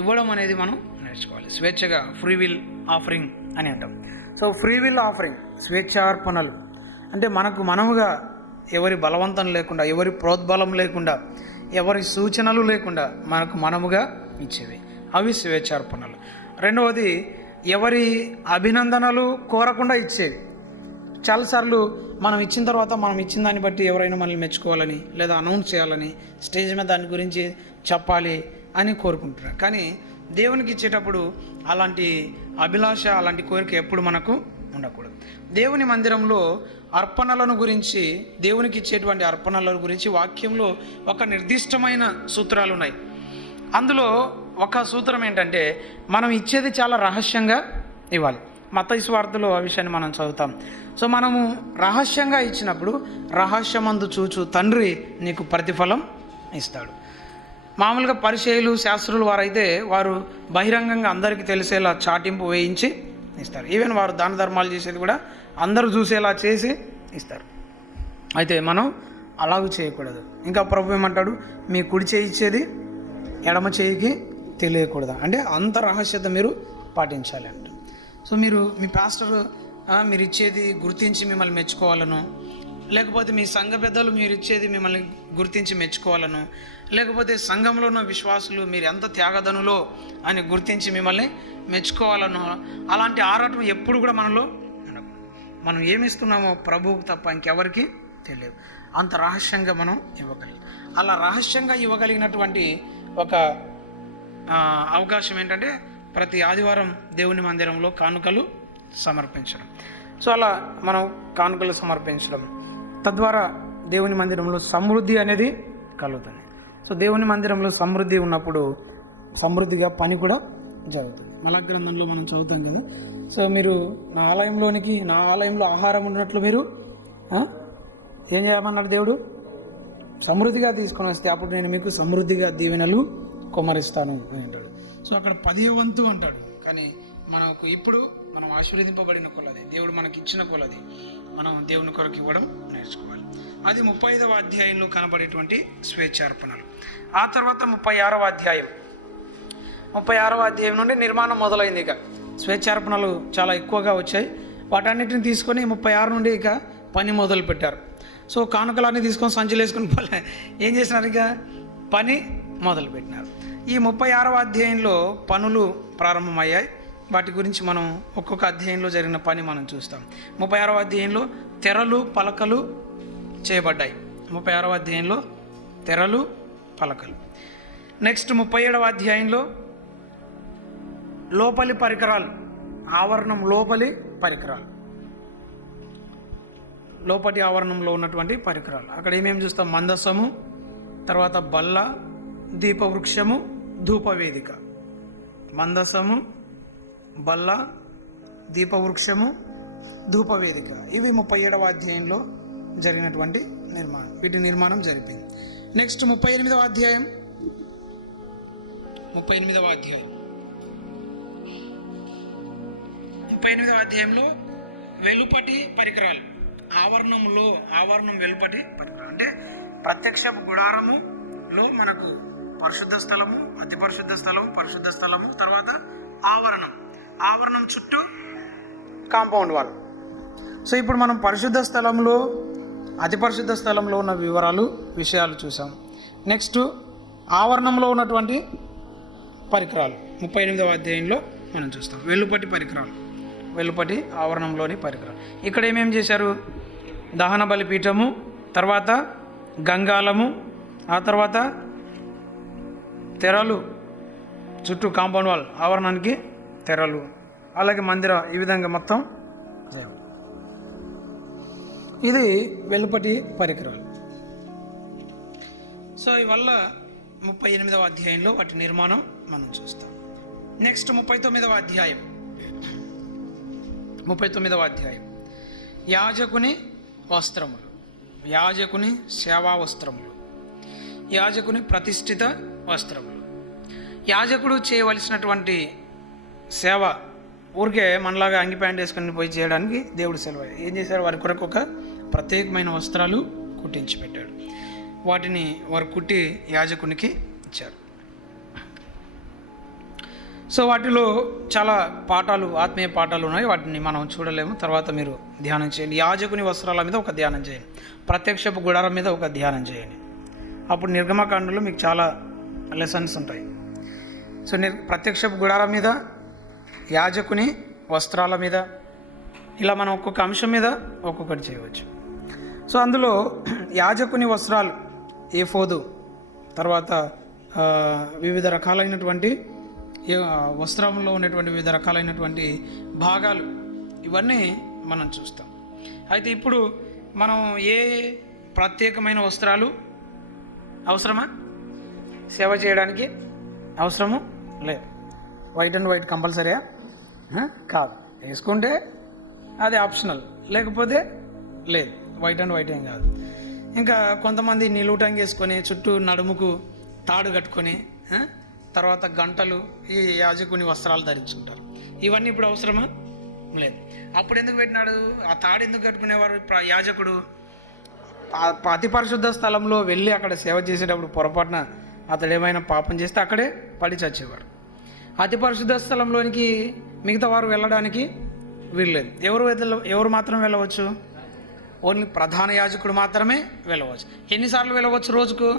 ఇవ్వడం అనేది మనం నేర్చుకోవాలి. స్వేచ్ఛగా, ఫ్రీ విల్ ఆఫరింగ్ అని అంటాం. సో ఫ్రీ విల్ ఆఫరింగ్, స్వేచ్ఛార్పణలు అంటే మనముగా ఎవరి బలవంతం లేకుండా, ఎవరి ప్రోద్బలం లేకుండా, ఎవరి సూచనలు లేకుండా మనముగా ఇచ్చేవి. అవి స్వేచ్ఛార్పణలు. రెండవది ఎవరి అభినందనలు కోరకుండా ఇచ్చేవి. చాలాసార్లు మనం ఇచ్చిన తర్వాత మనం ఇచ్చిన దాన్ని బట్టి ఎవరైనా మనల్ని మెచ్చుకోవాలని లేదా అనౌన్స్ చేయాలని స్టేజ్ మీద దాని గురించి చెప్పాలి అని కోరుకుంటున్నారు. కానీ దేవునికి ఇచ్చేటప్పుడు అలాంటి అభిలాష, అలాంటి కోరిక ఎప్పుడు మనకు ఉండకూడదు. దేవుని మందిరంలో అర్పణలను గురించి, దేవునికి ఇచ్చేటువంటి అర్పణల గురించి వాక్యంలో ఒక నిర్దిష్టమైన సూత్రాలు ఉన్నాయి. అందులో ఒక సూత్రం ఏంటంటే మనం ఇచ్చేది చాలా రహస్యంగా ఇవ్వాలి. మత్తయి సువార్తలో ఆ విషయాన్ని మనం చదువుతాం. సో మనము రహస్యంగా ఇచ్చినప్పుడు రహస్యమందు చూచు తండ్రి నీకు ప్రతిఫలం ఇస్తాడు. మామూలుగా పరిచయులు, శాస్త్రులు వారైతే వారు బహిరంగంగా అందరికీ తెలిసేలా చాటింపు వేయించి ఇస్తారు. ఈవెన్ వారు దాన ధర్మాలు చేసేది కూడా అందరూ చూసేలా చేసి ఇస్తారు. అయితే మనం అలాగూ చేయకూడదు. ఇంకా ప్రభు ఏమంటాడు, మీ కుడి చేయి ఇచ్చేది ఎడమ చేయికి తెలియకూడదు. అంటే అంత రహస్యత మీరు పాటించాలి అంట. సో మీరు మీ పాస్టర్ మీరు ఇచ్చేది గుర్తించి మిమ్మల్ని మెచ్చుకోవాలను, లేకపోతే మీ సంఘ పెద్దలు మీరు ఇచ్చేది మిమ్మల్ని గుర్తించి మెచ్చుకోవాలను, లేకపోతే సంఘంలో ఉన్న విశ్వాసులు మీరు ఎంత త్యాగధనులో అని గుర్తించి మిమ్మల్ని మెచ్చుకోవాలను, అలాంటి ఆరాటం ఎప్పుడు కూడా మనలో ఉండదు. మనం ఏమిస్తున్నామో ప్రభువుకు తప్ప ఇంకెవరికి తెలియదు. అంత రహస్యంగా మనం ఇవ్వగలిగి, అలా రహస్యంగా ఇవ్వగలిగినటువంటి ఒక అవకాశం ఏంటంటే ప్రతి ఆదివారం దేవుని మందిరంలో కానుకలు సమర్పించడం. సో అలా మనం కానుకలు సమర్పించడం తద్వారా దేవుని మందిరంలో సమృద్ధి అనేది కలుగుతుంది. సో దేవుని మందిరంలో సమృద్ధి ఉన్నప్పుడు సమృద్ధిగా పని కూడా జరుగుతుంది. మలాకి గ్రంథంలో మనం చదువుతాం కదా. సో మీరు నా ఆలయంలో ఆహారం ఉన్నట్లు మీరు ఏం చేయమన్నాడు దేవుడు, సమృద్ధిగా తీసుకొని వస్తే అప్పుడు నేను మీకు సమృద్ధిగా దీవెనలు కుమ్మరిస్తాను అని అంటాడు. సో అక్కడ 10వ వంతు అంటాడు. కానీ మనకు ఇప్పుడు మనం ఆశీర్వదింపబడిన కొలది, దేవుడు మనకి ఇచ్చిన కొలది మనం దేవుని కొరకు ఇవ్వడం నేర్చుకోవాలి. అది 35వ అధ్యాయంలో కనబడేటువంటి స్వేచ్ఛార్పణలు. ఆ తర్వాత 36వ అధ్యాయం 36వ అధ్యాయం నుండి నిర్మాణం మొదలైంది. ఇక స్వేచ్ఛార్పణలు చాలా ఎక్కువగా వచ్చాయి. వాటన్నిటిని తీసుకొని 36 నుండి ఇక పని మొదలు పెట్టారు. సో కానుకలన్నీ తీసుకొని సంచులు వేసుకుని ఏం చేసినారు, ఇక పని మొదలుపెట్టినారు. ఈ 36వ అధ్యాయంలో పనులు ప్రారంభమయ్యాయి. వాటి గురించి మనం ఒక్కొక్క అధ్యాయంలో జరిగిన పని మనం చూస్తాం. 36వ అధ్యాయంలో తెరలు పలకలు చేయబడ్డాయి. 36వ అధ్యాయంలో తెరలు పలకలు. నెక్స్ట్ 37వ అధ్యాయంలో లోపలి పరికరాలు, ఆవరణం లోపలి పరికరాలు, లోపటి ఆవరణంలో ఉన్నటువంటి పరికరాలు. అక్కడ ఏమేమి చూస్తాం, మందసము, తర్వాత బల్ల, దీపవృక్షము, ధూపవేదిక. మందసము, బల్ల, దీపవృక్షము, ధూపవేదిక. ఇవి 37వ అధ్యాయంలో జరిగినటువంటి నిర్మాణం. వీటి నిర్మాణం జరిపింది. నెక్స్ట్ 38వ అధ్యాయం 38వ అధ్యాయంలో వెలుపటి పరికరాలు, ఆవరణం వెలుపటి పరికరాలు. అంటే ప్రత్యక్షపు గుడారములో మనకు పరిశుద్ధ స్థలము, అతి పరిశుద్ధ స్థలము, పరిశుద్ధ స్థలము, తర్వాత ఆవరణం చుట్టూ కాంపౌండ్ వాల్. సో ఇప్పుడు మనం పరిశుద్ధ స్థలంలో, అతి పరిశుద్ధ స్థలంలో ఉన్న విషయాలు చూసాం. నెక్స్ట్ ఆవరణంలో ఉన్నటువంటి పరికరాలు 38వ అధ్యాయంలో మనం చూస్తాం. వెలుపటి ఆవరణంలోని పరికరాలు. ఇక్కడ ఏమేమి చేశారు, దహన బలిపీఠము, తర్వాత గంగాలము, ఆ తర్వాత తెరలు చుట్టూ కాంపౌండ్ వాల్, ఆవరణానికి తెరలు, అలాగే మందిరం, ఈ విధంగా మొత్తం ఇది వెలుపటి పరికరాలు. సో ఇవల్ల 38వ అధ్యాయంలో వాటి నిర్మాణం మనం చూస్తాం. నెక్స్ట్ 39వ అధ్యాయం యాజకుని వస్త్రములు, యాజకుని సేవా వస్త్రములు, యాజకుని ప్రతిష్ఠిత వస్త్రములు. యాజకుడు చేయవలసినటువంటి సేవ ఊరికే మనలాగా అంగి ప్యాంట్ వేసుకొని పోయి చేయడానికి దేవుడు సెలవు. ఏం చేశారు, వారి కొరకు ఒక ప్రత్యేకమైన వస్త్రాలు కుట్టించి పెట్టాడు. వాటిని వారు కుట్టి యాజకునికి ఇచ్చారు. సో వాటిలో చాలా పాఠాలు, ఆత్మీయ పాఠాలు ఉన్నాయి. వాటిని మనం చూడలేము, తర్వాత మీరు ధ్యానం చేయండి. యాజకుని వస్త్రాల మీద ఒక ధ్యానం చేయండి, ప్రత్యక్షపు గుడారం మీద ఒక ధ్యానం చేయండి. అప్పుడు నిర్గమకాండంలో మీకు చాలా లెసన్స్ ఉంటాయి. సో ప్రత్యక్షపు గుడారం మీద, యాజకుని వస్త్రాల మీద, ఇలా మనం ఒక్కొక్క అంశం మీద ఒక్కొక్కటి చేయవచ్చు. సో అందులో యాజకుని వస్త్రాలు, ఏఫోదు, తర్వాత వివిధ రకాలైనటువంటి వస్త్రంలో ఉన్నటువంటి వివిధ రకాలైనటువంటి భాగాలు, ఇవన్నీ మనం చూస్తాం. అయితే ఇప్పుడు మనం ఏ ప్రత్యేకమైన వస్త్రాలు అవసరమా? సేవ చేయడానికి అవసరము లేదు. వైట్ అండ్ వైట్ కంపల్సరీయా? కాదు. వేసుకుంటే అది ఆప్షనల్, లేకపోతే లేదు. వైట్ అండ్ వైట్ ఏం కాదు. ఇంకా కొంతమంది నిలువుటంగి వేసుకొని చుట్టూ నడుముకు తాడు కట్టుకొని తర్వాత గంటలు ఈ యాజకుని వస్త్రాలు ధరించుకుంటారు. ఇవన్నీ ఇప్పుడు అవసరమా? లేదు. అప్పుడు ఎందుకు పెట్టినాడు? ఆ తాడు ఎందుకు కట్టుకునేవారు? యాజకుడు అతి పరిశుద్ధ స్థలంలో వెళ్ళి అక్కడ సేవ చేసేటప్పుడు పొరపాటున అతడు ఏమైనా పాపం చేస్తే అక్కడే పడి చచ్చేవాడు. అతి పరిశుద్ధ స్థలంలోనికి మిగతా వారు వెళ్ళడానికి వీల్లేదు. ఎవరు మాత్రం వెళ్ళవచ్చు? ఓన్లీ ప్రధాన యాజకుడు మాత్రమే వెళ్ళవచ్చు. ఎన్నిసార్లు వెళ్ళవచ్చు రోజుకు?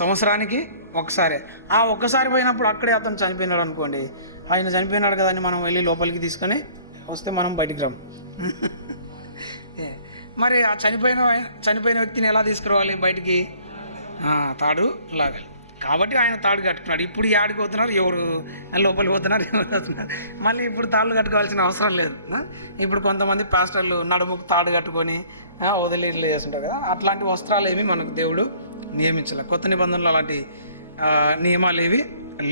సంవత్సరానికి ఒకసారి. ఆ ఒక్కసారి పోయినప్పుడు అక్కడే అతను చనిపోయినాడు అనుకోండి, ఆయన చనిపోయినాడు కదా అని మనం వెళ్ళి లోపలికి తీసుకొని వస్తే మనం బయటికి రాము. మరి ఆ చనిపోయిన వ్యక్తిని ఎలా తీసుకురావాలి బయటికి? తాడు లాగాలి. కాబట్టి ఆయన తాడు కట్టుకున్నాడు. ఇప్పుడు యాడికి పోతున్నారు, ఎవరు లోపలికి పోతున్నారు, ఎవరు పోతున్నారు. మళ్ళీ ఇప్పుడు తాళ్ళు కట్టుకోవాల్సిన అవసరం లేదు. ఇప్పుడు కొంతమంది పాస్టర్లు నడుముకు తాడు కట్టుకొని వదిలి చేస్తుంటారు కదా, అట్లాంటి వస్త్రాలు ఏమి మనకు దేవుడు నియమించాలి. కొత్త నిబంధనలు అలాంటి నియమాలు ఏవి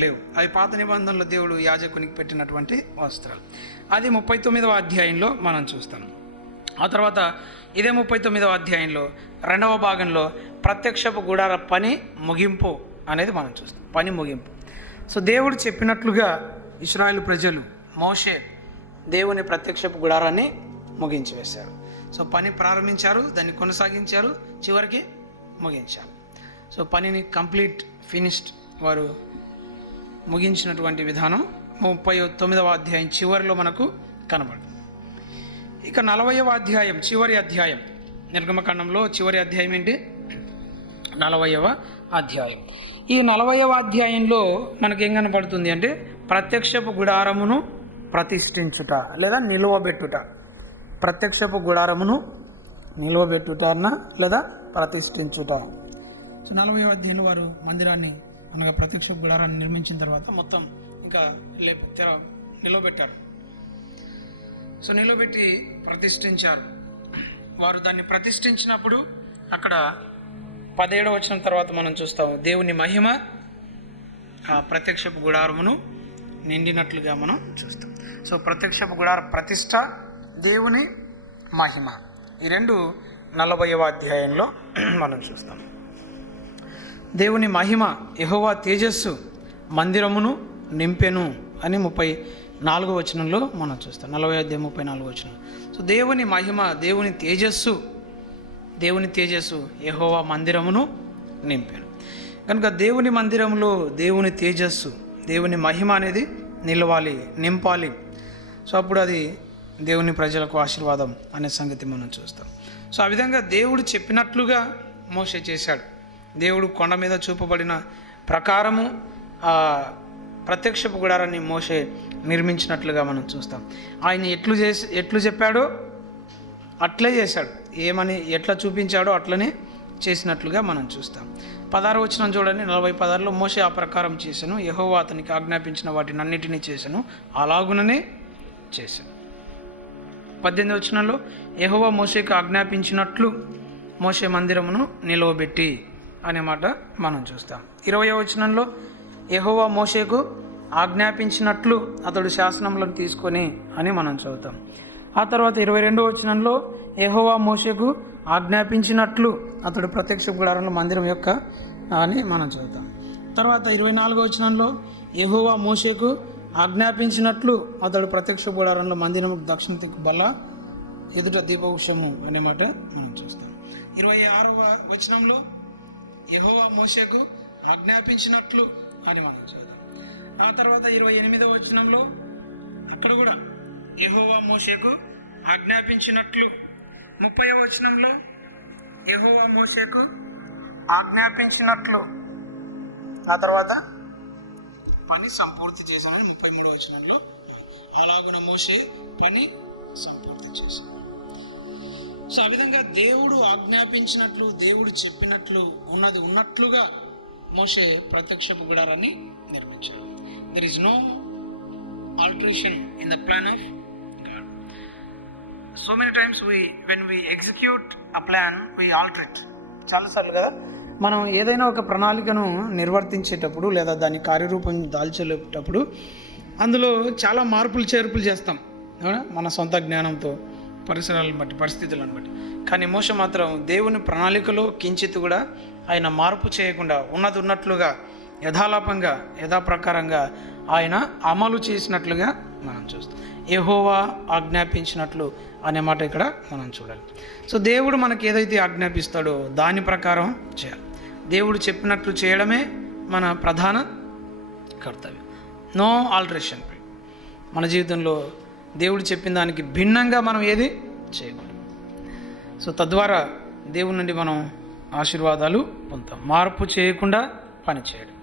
లేవు. అవి పాత నిబంధనలో దేవుడు యాజకునికి పెట్టినటువంటి వస్త్రాలు. అది 39వ అధ్యాయంలో మనం చూస్తాం. ఆ తర్వాత ఇదే 39వ అధ్యాయంలో 2వ భాగంలో ప్రత్యక్షపు గుడార పని ముగింపు అనేది మనం చూస్తాం. పని ముగింపు. సో దేవుడు చెప్పినట్లుగా ఇశ్రాయేలు ప్రజలు, మోషే దేవుని ప్రత్యక్షపు గుడారాన్ని ముగించి వేశారు. సో పని ప్రారంభించారు, దాన్ని కొనసాగించారు, చివరికి ముగించారు. సో పనిని కంప్లీట్ ఫినిష్డ్ వారు ముగించినటువంటి విధానం 39వ అధ్యాయం చివరిలో మనకు కనబడుతుంది. ఇక 40వ అధ్యాయం చివరి అధ్యాయం, నిర్గమకాండంలో చివరి అధ్యాయం ఏంటి? 40వ అధ్యాయం. ఈ 40వ అధ్యాయంలో మనకేం కనపడుతుంది అంటే ప్రత్యక్షపు గుడారమును ప్రతిష్ఠించుట లేదా నిలువబెట్టుట. ప్రత్యక్షపు గుడారమును నిలువబెట్టుట లేదా ప్రతిష్ఠించుట. సో 40వ అధ్యాయంలో వారు మందిరాన్ని అనగా ప్రత్యక్ష గుడారాన్ని నిర్మించిన తర్వాత మొత్తం ఇంకా నిలవబెట్టారు. సో నిలవబెట్టి ప్రతిష్ఠించారు. వారు దాన్ని ప్రతిష్ఠించినప్పుడు అక్కడ 17వ వచనం తర్వాత మనం చూస్తాము, దేవుని మహిమ ఆ ప్రత్యక్షపు గుడారమును నిండినట్లుగా మనం చూస్తాం. సో ప్రత్యక్షపు గుడార ప్రతిష్ఠ, దేవుని మహిమ, ఈ రెండు 40వ అధ్యాయంలో మనం చూస్తాం. దేవుని మహిమ, యెహోవా తేజస్సు మందిరమును నింపెను అని 34వ వచనంలో మనం చూస్తాం. 40వ అధ్యాయం 34వ వచనం. సో దేవుని మహిమ, దేవుని తేజస్సు యెహోవా మందిరమును నింపెను. కనుక దేవుని మందిరంలో దేవుని తేజస్సు, దేవుని మహిమ అనేది నిలవాలి, నింపాలి. సో అప్పుడు అది దేవుని ప్రజలకు ఆశీర్వాదం అనే సంగతి మనం చూస్తాం. సో ఆ విధంగా దేవుడు చెప్పినట్లుగా మోషే చేశాడు. దేవుడు కొండ మీద చూపబడిన ప్రకారము ప్రత్యక్షపు గుడారాన్ని మోషే నిర్మించినట్లుగా మనం చూస్తాం. ఆయన ఎట్లు చెప్పాడో అట్లే చేశాడు. ఎట్లా చూపించాడో అట్లనే చేసినట్లుగా మనం చూస్తాం. 16వ వచనం చూడండి. 40:16లో మోషే ఆ ప్రకారం చేశాను, యెహోవా అతనికి ఆజ్ఞాపించిన వాటిని అన్నిటినీ చేశాను, అలాగుననే చేశాను. 18వ వచనంలో యెహోవా మోషేకు ఆజ్ఞాపించినట్లు మోషే మందిరమును నిలవబెట్టి అనే మాట మనం చూస్తాం. 20వ వచనంలో యెహోవా మోషేకు ఆజ్ఞాపించినట్లు అతడు శాసనములను తీసుకొని అని మనం చదువుతాం. ఆ తర్వాత 22వ వచనంలో యెహోవా మోషేకు ఆజ్ఞాపించినట్లు అతడు ప్రత్యక్ష గుడారంలో మందిరం యొక్క అని మనం చదువుతాం. తర్వాత 24వ వచనంలో యెహోవా మోషేకు ఆజ్ఞాపించినట్లు అతడు ప్రత్యక్ష గుడారంలో మందిరం దక్షిణ దిక్కు బల్ల ఎదుట దీపవృక్షము అనే మాట మనం చూస్తాం. 26వ వచనంలో యెహోవా మోషేకు ఆజ్ఞాపించినట్లు అని మనం చదువుతాం. ఆ తర్వాత 28వ వచనంలో అక్కడ కూడా యెహోవా మోషేకు ఆజ్ఞాపించినట్లు. 30వ వచనంలో యెహోవా మోషేకు ఆజ్ఞాపించినట్లు. ఆ తర్వాత పని సంపూర్తి చేశానని 33వ వచనంలో, అలాగున మోషే పని సంపూర్తి చేశాను. సో ఆ విధంగా దేవుడు ఆజ్ఞాపించినట్లు, దేవుడు చెప్పినట్లు, ఉన్నది ఉన్నట్లుగా మోషే ప్రత్యక్షపు గుడారాన్ని నిర్మించాడు. There is no alteration in the plan of God. So many times when we execute a plan, we alter it. చాలాసార్లు కదా మనం ఏదైనా ఒక ప్రణాళికను నిర్వర్తించేటప్పుడు లేదా దాని కార్యరూపం దాల్చేటప్పుడు అందులో చాలా మార్పులు చేర్పులు చేస్తాం, మన సొంత జ్ఞానంతో, పరిసరాలను బట్టి, పరిస్థితులను బట్టి. కానీ మోషే మాత్రం దేవుని ప్రణాళికలో కించిత్ కూడా ఆయన మార్పు చేయకుండా ఉన్నది ఉన్నట్లుగా యథాలాపంగా యథాప్రకారంగా ఆయన అమలు చేసినట్లుగా మనం చూస్తాం. యెహోవా ఆజ్ఞాపించినట్లు అనే మాట ఇక్కడ మనం చూడాలి. సో దేవుడు మనకి ఏదైతే ఆజ్ఞాపిస్తాడో దాని ప్రకారం చేయాలి. దేవుడు చెప్పినట్లు చేయడమే మన ప్రధాన కర్తవ్యం. No alteration. మన జీవితంలో దేవుడు చెప్పిన దానికి భిన్నంగా మనం ఏది చేయకూడదు. సో తద్వారా దేవుడి నుండి మనం ఆశీర్వాదాలు పొందుతాం. మార్పు చేయకుండా పని చేయడం,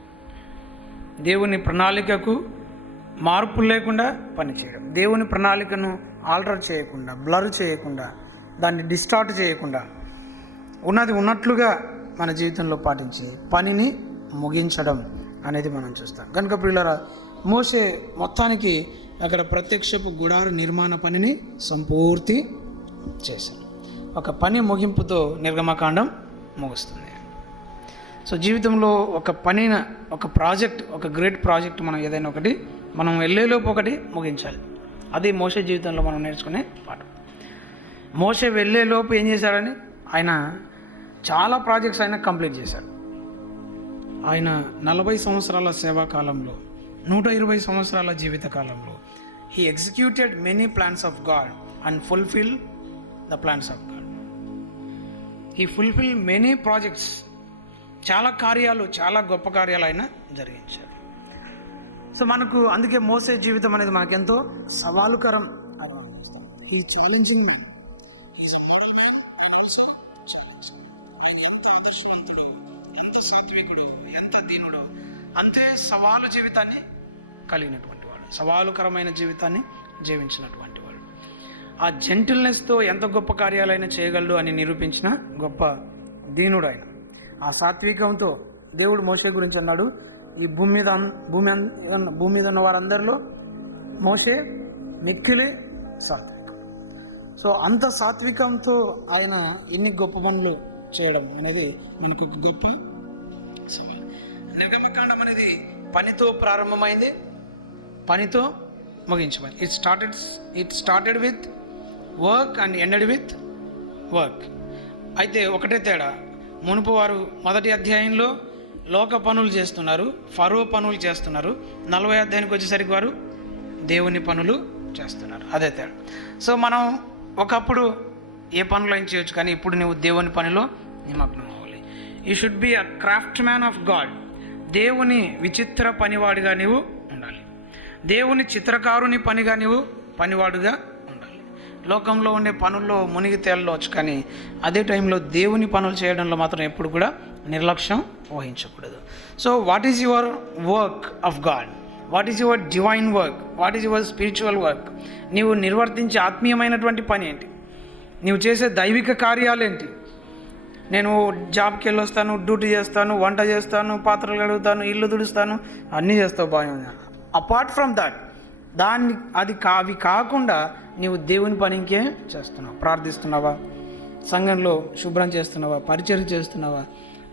దేవుని ప్రణాళికకు మార్పు లేకుండా పనిచేయడం, దేవుని ప్రణాళికను ఆల్టర్ చేయకుండా, బ్లర్ చేయకుండా, దాన్ని డిస్టార్ట్ చేయకుండా, ఉన్నది ఉన్నట్లుగా మన జీవితంలో పాటించి పనిని ముగించడం అనేది మనం చూస్తాం. కనుక ప్రియులారా, మోషే మొత్తానికి అక్కడ ప్రత్యక్షపు గుడార నిర్మాణ పనిని సంపూర్తి చేశాడు. ఒక పని ముగింపుతో నిర్గమకాండం ముగుస్తుంది. సో జీవితంలో ఒక పనిన, ఒక ప్రాజెక్ట్, ఒక గ్రేట్ ప్రాజెక్ట్ మనం ఏదైనా ఒకటి మనం వెళ్ళేలోపు ఒకటి ముగించాలి. అది మోషే జీవితంలో మనం నేర్చుకునే పాఠం. మోషే వెళ్ళేలోపు ఏం చేశాడని, ఆయన చాలా ప్రాజెక్ట్స్ ఆయన కంప్లీట్ చేశాడు. ఆయన 40 సంవత్సరాల సేవాకాలంలో, 120 సంవత్సరాల జీవితకాలంలో he executed many plans of God and fulfilled the plans of God. He fulfilled many projects. చాలా కార్యాలు, చాలా గొప్ప కార్యాలు ఆయన జరిగించారు. సో మనకు అందుకే మోసే జీవితం అనేది మనకెంతో సవాలుకరం. ఈ challenging man, is a model man and also challenging. ఆయన ఎంత ఆదర్శవంతుడు, ఎంత సాత్వికుడు, ఎంత దీనుడు, అంతే సవాలు జీవితాన్ని కలిగినటువంటి వాడు, సవాలుకరమైన జీవితాన్ని జీవించినటువంటి వాడు. ఆ జెంటిల్నెస్తో ఎంత గొప్ప కార్యాలైనా చేయగలడు అని నిరూపించిన గొప్ప దీనుడు ఆయన. ఆ సాత్వికంతో దేవుడు మోషే గురించి అన్నాడు, ఈ భూమి మీద ఉన్న వారందరిలో మోషే మిక్కిలి సాత్వికం. సో అంత సాత్వికంతో ఆయన ఎన్ని గొప్ప పనులు చేయడం అనేది మనకు గొప్ప సవాల్. నిర్గమకాండం అనేది పనితో ప్రారంభమైంది, పనితో ముగించబడింది. It started with work and ended with work. అయితే ఒకటే తేడా, మునుపు వారు మొదటి అధ్యాయంలో లోక పనులు చేస్తున్నారు, ఫరో పనులు చేస్తున్నారు. 40వ అధ్యాయానికి వచ్చేసరికి వారు దేవుని పనులు చేస్తున్నారు. అదే తేడా. సో మనం ఒకప్పుడు ఏ పనులు ఏం చేయొచ్చు, కానీ ఇప్పుడు నువ్వు దేవుని పనిలో నిమగ్నం అవ్వాలి. You should be a craft man of God. దేవుని విచిత్ర పనివాడిగా నీవు ఉండాలి. దేవుని చిత్రకారుని పనిగా నీవు పనివాడుగా ఉండాలి. లోకంలో ఉండే పనుల్లో మునిగి తేలవచ్చు, కానీ అదే టైంలో దేవుని పనులు చేయడంలో మాత్రం ఎప్పుడు కూడా నిర్లక్ష్యం వహించకూడదు. So what is your work of God? What is your divine work? What is your spiritual work? నీవు నిర్వర్తించే ఆత్మీయమైనటువంటి పని ఏంటి? నీవు చేసే దైవిక కార్యాలు ఏంటి? నేను జాబ్కి వెళ్ళొస్తాను, డ్యూటీ చేస్తాను, వంట చేస్తాను, పాత్రలు కడుగుతాను, ఇల్లు తుడుస్తాను, అన్నీ చేస్తావు, బాగుంది. అపార్ట్ ఫ్రమ్ దట్, అవి కాకుండా నీవు దేవుని పని ఇంకేం చేస్తున్నావు? ప్రార్థిస్తున్నావా? సంఘంలో శుభ్రం చేస్తున్నావా? పరిచర్య చేస్తున్నావా?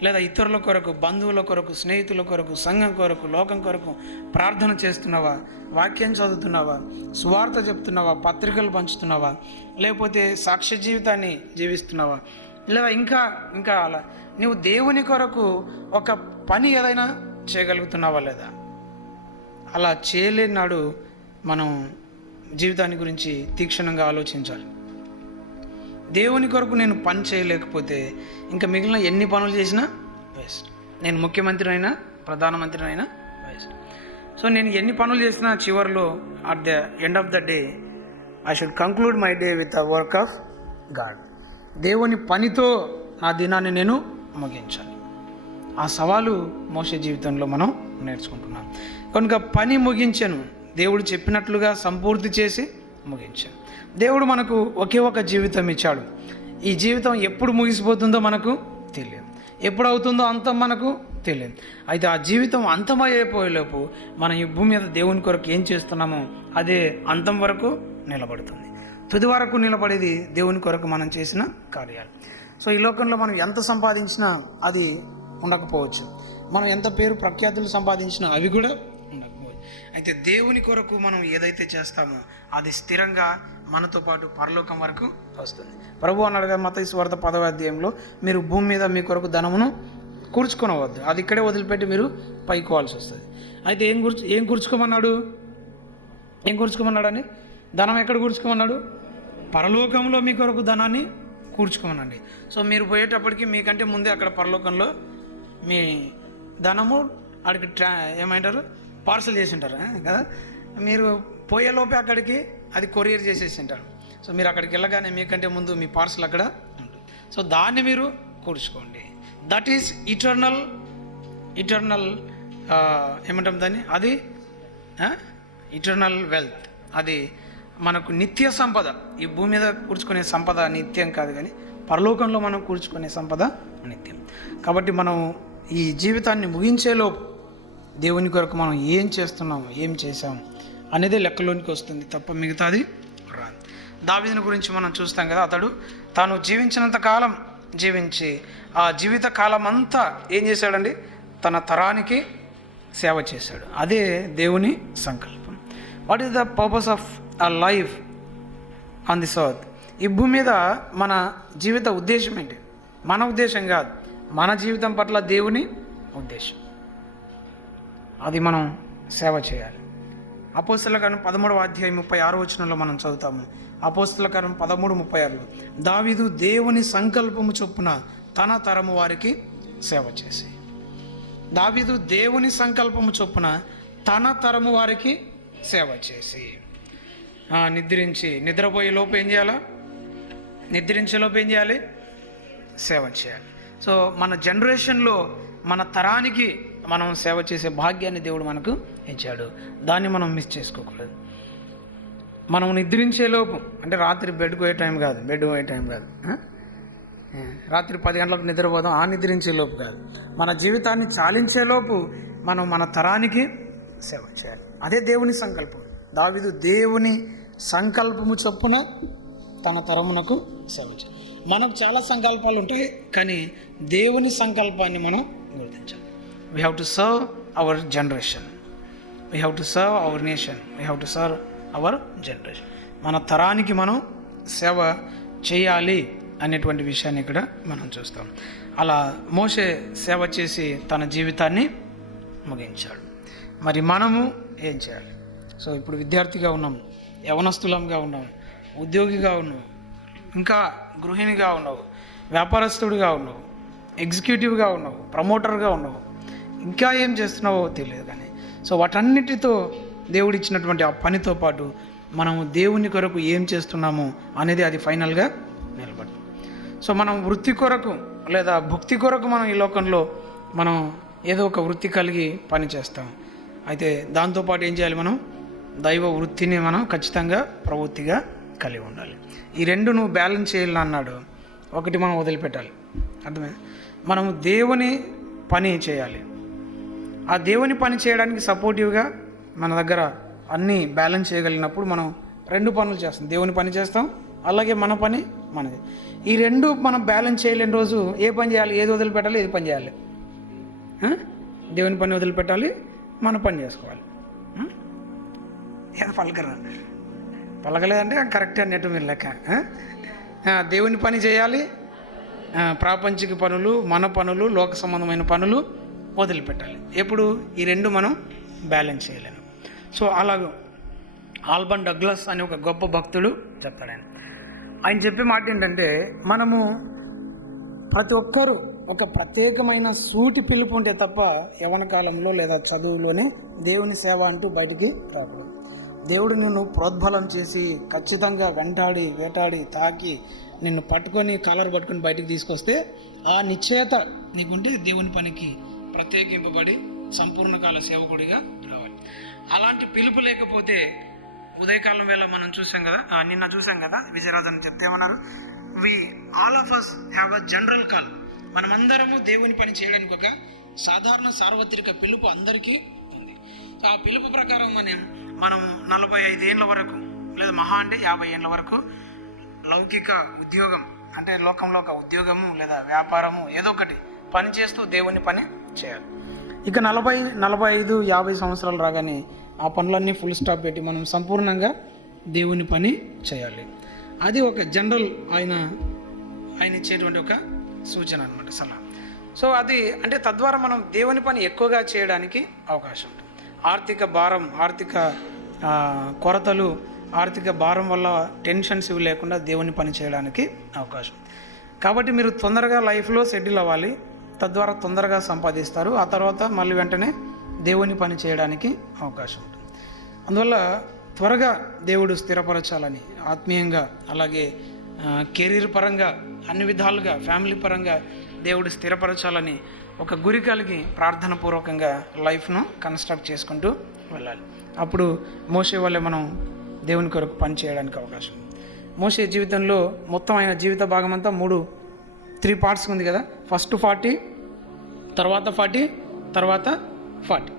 లేదా ఇతరుల కొరకు, బంధువుల కొరకు, స్నేహితుల కొరకు, సంఘం కొరకు, లోకం కొరకు ప్రార్థన చేస్తున్నావా? వాక్యం చదువుతున్నావా? సువార్త చెప్తున్నావా? పత్రికలు పంచుతున్నావా? లేకపోతే సాక్ష్య జీవితాన్ని జీవిస్తున్నావా? లేదా ఇంకా అలా నువ్వు దేవుని కొరకు ఒక పని ఏదైనా చేయగలుగుతున్నావా లేదా? అలా చేయలేని నాడు మనం జీవితాన్ని గురించి తీక్షణంగా ఆలోచించాలి. దేవుని కొరకు నేను పని చేయలేకపోతే ఇంకా మిగిలిన ఎన్ని పనులు చేసినా వేస్ట్. నేను ముఖ్యమంత్రి అయినా, ప్రధానమంత్రి అయినా వేస్ట్. సో నేను ఎన్ని పనులు చేసినా చివరిలో at the end of the day I should conclude my day with the work of God. దేవుని పనితో నా దినాన్ని నేను ముగించాలి. ఆ సవాలు మోషే జీవితంలో మనం నేర్చుకుంటున్నాం. కనుక పని ముగించెను, దేవుడు చెప్పినట్లుగా సంపూర్తి చేసి ముగించాను. దేవుడు మనకు ఒకే ఒక జీవితం ఇచ్చాడు. ఈ జీవితం ఎప్పుడు ముగిసిపోతుందో మనకు తెలియదు, ఎప్పుడు అవుతుందో అంతం మనకు తెలియదు. అయితే ఆ జీవితం అంతమైపోయేలోపు మనం ఈ భూమి మీద దేవుని కొరకు ఏం చేస్తున్నామో అదే అంతం వరకు నిలబడుతుంది. తుది వరకు నిలబడేది దేవుని కొరకు మనం చేసిన కార్యాలు. సో ఈ లోకంలో మనం ఎంత సంపాదించినా అది ఉండకపోవచ్చు, మనం ఎంత పేరు ప్రఖ్యాతులు సంపాదించినా అవి కూడా ఉండకపోవచ్చు. అయితే దేవుని కొరకు మనం ఏదైతే చేస్తామో అది స్థిరంగా మనతో పాటు పరలోకం వరకు వస్తుంది. ప్రభు అన్నాడుగా మత్తయి సువార్త 10వ అధ్యాయంలో, మీరు భూమి మీద మీ కొరకు ధనమును కూర్చుకొనవద్దు, అది ఇక్కడే వదిలిపెట్టి మీరు పైకోవాల్సి వస్తుంది. అయితే ఏం కూర్చుకోమన్నాడు అని? ధనం ఎక్కడ కూర్చుకోమన్నాడు? పరలోకంలో మీ కొరకు ధనాన్ని కూర్చుకోమనండి. సో మీరు పోయేటప్పటికి మీకంటే ముందే అక్కడ పరలోకంలో మీ ధనము అక్కడికి ఏమంటారు, పార్సల్ చేసి ఉంటారు కదా. మీరు పోయేలోపే అక్కడికి అది కొరియర్ చేసేసి ఉంటారు. సో మీరు అక్కడికి వెళ్ళగానే మీకంటే ముందు మీ పార్సల్ అక్కడ ఉంటుంది. సో దాన్ని మీరు కూర్చుకోండి. దట్ ఈస్ ఇటర్నల్ ఏమంటాం దాన్ని, అది ఇటర్నల్ వెల్త్, అది మనకు నిత్య సంపద. ఈ భూమి మీద కూర్చుకునే సంపద నిత్యం కాదు, కానీ పరలోకంలో మనం కూర్చుకునే సంపద నిత్యం. కాబట్టి మనం ఈ జీవితాన్ని ముగించేలోపు దేవుని కొరకు మనం ఏం చేస్తున్నాము, ఏం చేసాము అనేది లెక్కలోనికి వస్తుంది తప్ప మిగతాది రాదు. దావీదుని గురించి మనం చూస్తాం కదా, అతడు తాను జీవించినంత కాలం జీవించి ఆ జీవిత కాలం అంతా ఏం చేశాడండి, తన తరానికి సేవ చేశాడు. అదే దేవుని సంకల్పం. What is the purpose of a life on this earth? ఈ భూమి మీద మన జీవిత ఉద్దేశం ఏంటి? మన ఉద్దేశం కాదు, మన జీవితం పట్ల దేవుని ఉద్దేశం. అది మనం సేవ చేయాలి. అపోస్తలుల కార్యం 13వ అధ్యాయం 36వ వచనంలో మనం చదువుతాము. అపోస్తలుల కార్యం 13:36లో, దావీదు దేవుని సంకల్పము చొప్పున తన తరము వారికి సేవ చేసి. దావీదు దేవుని సంకల్పము చొప్పున తన తరము వారికి సేవ చేసి. నిద్రపోయే లోపు ఏం చేయాలా? నిద్రించే లోపు ఏం చేయాలి? సేవ చేయాలి. సో మన జనరేషన్లో మన తరానికి మనం సేవ చేసే భాగ్యాన్ని దేవుడు మనకు ఇచ్చాడు. దాన్ని మనం మిస్ చేసుకోకూడదు. మనం నిద్రించేలోపు, అంటే రాత్రి బెడ్ పోయే టైం కాదు, రాత్రి 10 గంటలకు నిద్రపోదాం, ఆ నిద్రించేలోపు కాదు. మన జీవితాన్ని చాలించేలోపు మనం మన తరానికి సేవ చేయాలి. అదే దేవుని సంకల్పం. దావీదు దేవుని సంకల్పము చొప్పున తన తరమునకు సేవ చేయాలి. మనకు చాలా సంకల్పాలు ఉంటాయి, కానీ దేవుని సంకల్పాన్ని మనం గుర్తించాలి. We have to serve our generation. We have to serve our nation. We have to serve our generation. మన తరానికి మనం సేవ చేయాలి అనేటువంటి విషయాన్ని ఇక్కడ మనం చూస్తాం. అలా మోషే సేవ చేసి తన జీవితాన్ని ముగించాడు. మరి మనము ఏం చేయాలి? సో ఇప్పుడు విద్యార్థిగా ఉన్నాం, యవనస్తులంగా ఉన్నాం, ఉద్యోగిగా ఉన్నాం, ఇంకా గృహిణిగా ఉన్నావు, వ్యాపారస్తుడిగా ఉన్నావు, ఎగ్జిక్యూటివ్గా ఉన్నావు, ప్రమోటర్గా ఉన్నావు, ఇంకా ఏం చేస్తున్నావో తెలియదు. కానీ సో వాటన్నిటితో దేవుడిచ్చినటువంటి ఆ పనితో పాటు మనము దేవుని కొరకు ఏం చేస్తున్నాము అనేది అది ఫైనల్గా నిలబడుతుంది. సో మనం వృత్తి కొరకు లేదా భక్తి కొరకు మనం ఈ లోకంలో మనం ఏదో ఒక వృత్తి కలిగి పని చేస్తాం. అయితే దాంతోపాటు ఏం చేయాలి? మనం దైవ వృత్తిని మనం ఖచ్చితంగా ప్రవృత్తిగా కలిగి ఉండాలి. ఈ రెండు నువ్వు బ్యాలెన్స్ చేయాలని అన్నాడు. ఒకటి మనం వదిలిపెట్టాలి. అర్థమే? మనము దేవుని పని చేయాలి. ఆ దేవుని పని చేయడానికి సపోర్టివ్గా మన దగ్గర అన్నీ బ్యాలెన్స్ చేయగలిగినప్పుడు మనం 2 పనులు చేస్తాం. దేవుని పని చేస్తాం, అలాగే మన పని మనది. ఈ 2 మనం బ్యాలెన్స్ చేయలేని రోజు ఏ పని చేయాలి? ఏది వదిలిపెట్టాలి, ఏది పని చేయాలి? దేవుని పని వదిలిపెట్టాలి, మన పని చేసుకోవాలి. ఏదో పలకలేదంటే కరెక్ట్ అన్నట్టు మీరు లెక్క. దేవుని పని చేయాలి, ప్రాపంచిక పనులు, మన పనులు, లోక సంబంధమైన పనులు వదిలిపెట్టాలి. ఎప్పుడు? ఈ 2 మనం బ్యాలెన్స్ చేయలేము. సో అలాగే ఆల్బన్ డగ్లస్ అనే ఒక గొప్ప భక్తుడు చెప్తాడు. ఆయన చెప్పే మాట ఏంటంటే, మనము ప్రతి ఒక్కరూ ఒక ప్రత్యేకమైన సూటి పిలుపు ఉంటే తప్ప యవ్వన కాలంలో లేదా చదువులోనే దేవుని సేవ అంటూ బయటికి రాకూడదు. దేవుడు నిన్ను ప్రోద్బలం చేసి ఖచ్చితంగా వెంటాడి వేటాడి తాకి నిన్ను పట్టుకొని కాలర్ పట్టుకొని బయటికి తీసుకొస్తే ఆ నిశ్చయత నీకుంటే దేవుని పనికి ప్రత్యేకింపబడి సంపూర్ణకాల సేవకుడిగా రావాలి. అలాంటి పిలుపు లేకపోతే ఉదయకాలం వేళ మనం చూసాం కదా, నిన్న చూసాం కదా, విజయరాజన్ చెప్తే ఏమన్నారు, we all of us have a general call. మనమందరము దేవుని పని చేయడానికి ఒక సాధారణ సార్వత్రిక పిలుపు అందరికీ ఉంది. ఆ పిలుపు ప్రకారం మనం 45 ఏళ్ళ వరకు లేదా మహా అంటే 50 ఏళ్ళ వరకు లౌకిక ఉద్యోగం అంటే లోకంలో ఒక ఉద్యోగము లేదా వ్యాపారము ఏదో ఒకటి పని చేస్తూ దేవుని పని చేయాలి. ఇక 40, 45, 50 సంవత్సరాలు రాగానే ఆ పనులన్నీ ఫుల్ స్టాప్ పెట్టి మనం సంపూర్ణంగా దేవుని పని చేయాలి. అది ఒక జనరల్ ఆయన ఇచ్చేటువంటి ఒక సూచన అనమాట, సలహా. సో అది అంటే తద్వారా మనం దేవుని పని ఎక్కువగా చేయడానికి అవకాశం ఉంటుంది. ఆర్థిక భారం, ఆర్థిక కొరతలు, ఆర్థిక భారం వల్ల టెన్షన్స్ ఇవి లేకుండా దేవుని పని చేయడానికి అవకాశం. కాబట్టి మీరు తొందరగా లైఫ్లో సెటిల్ అవ్వాలి, తద్వారా తొందరగా సంపాదిస్తారు, ఆ తర్వాత మళ్ళీ వెంటనే దేవుని పని చేయడానికి అవకాశం ఉంటుంది. అందువల్ల త్వరగా దేవుడు స్థిరపరచాలని ఆత్మీయంగా, అలాగే కెరీర్ పరంగా, అన్ని విధాలుగా ఫ్యామిలీ పరంగా దేవుడు స్థిరపరచాలని ఒక గురి కలిగి ప్రార్థన పూర్వకంగా లైఫ్ను కన్స్ట్రక్ట్ చేసుకుంటూ వెళ్ళాలి. అప్పుడు మోషే వల్లే మనం దేవుని కొరకు పని చేయడానికి అవకాశం. మోషే జీవితంలో మొత్తం ఆయన జీవిత భాగం అంతా 3 పార్ట్స్ ఉంది కదా. ఫస్ట్ 40, తర్వాత 40, తర్వాత 40.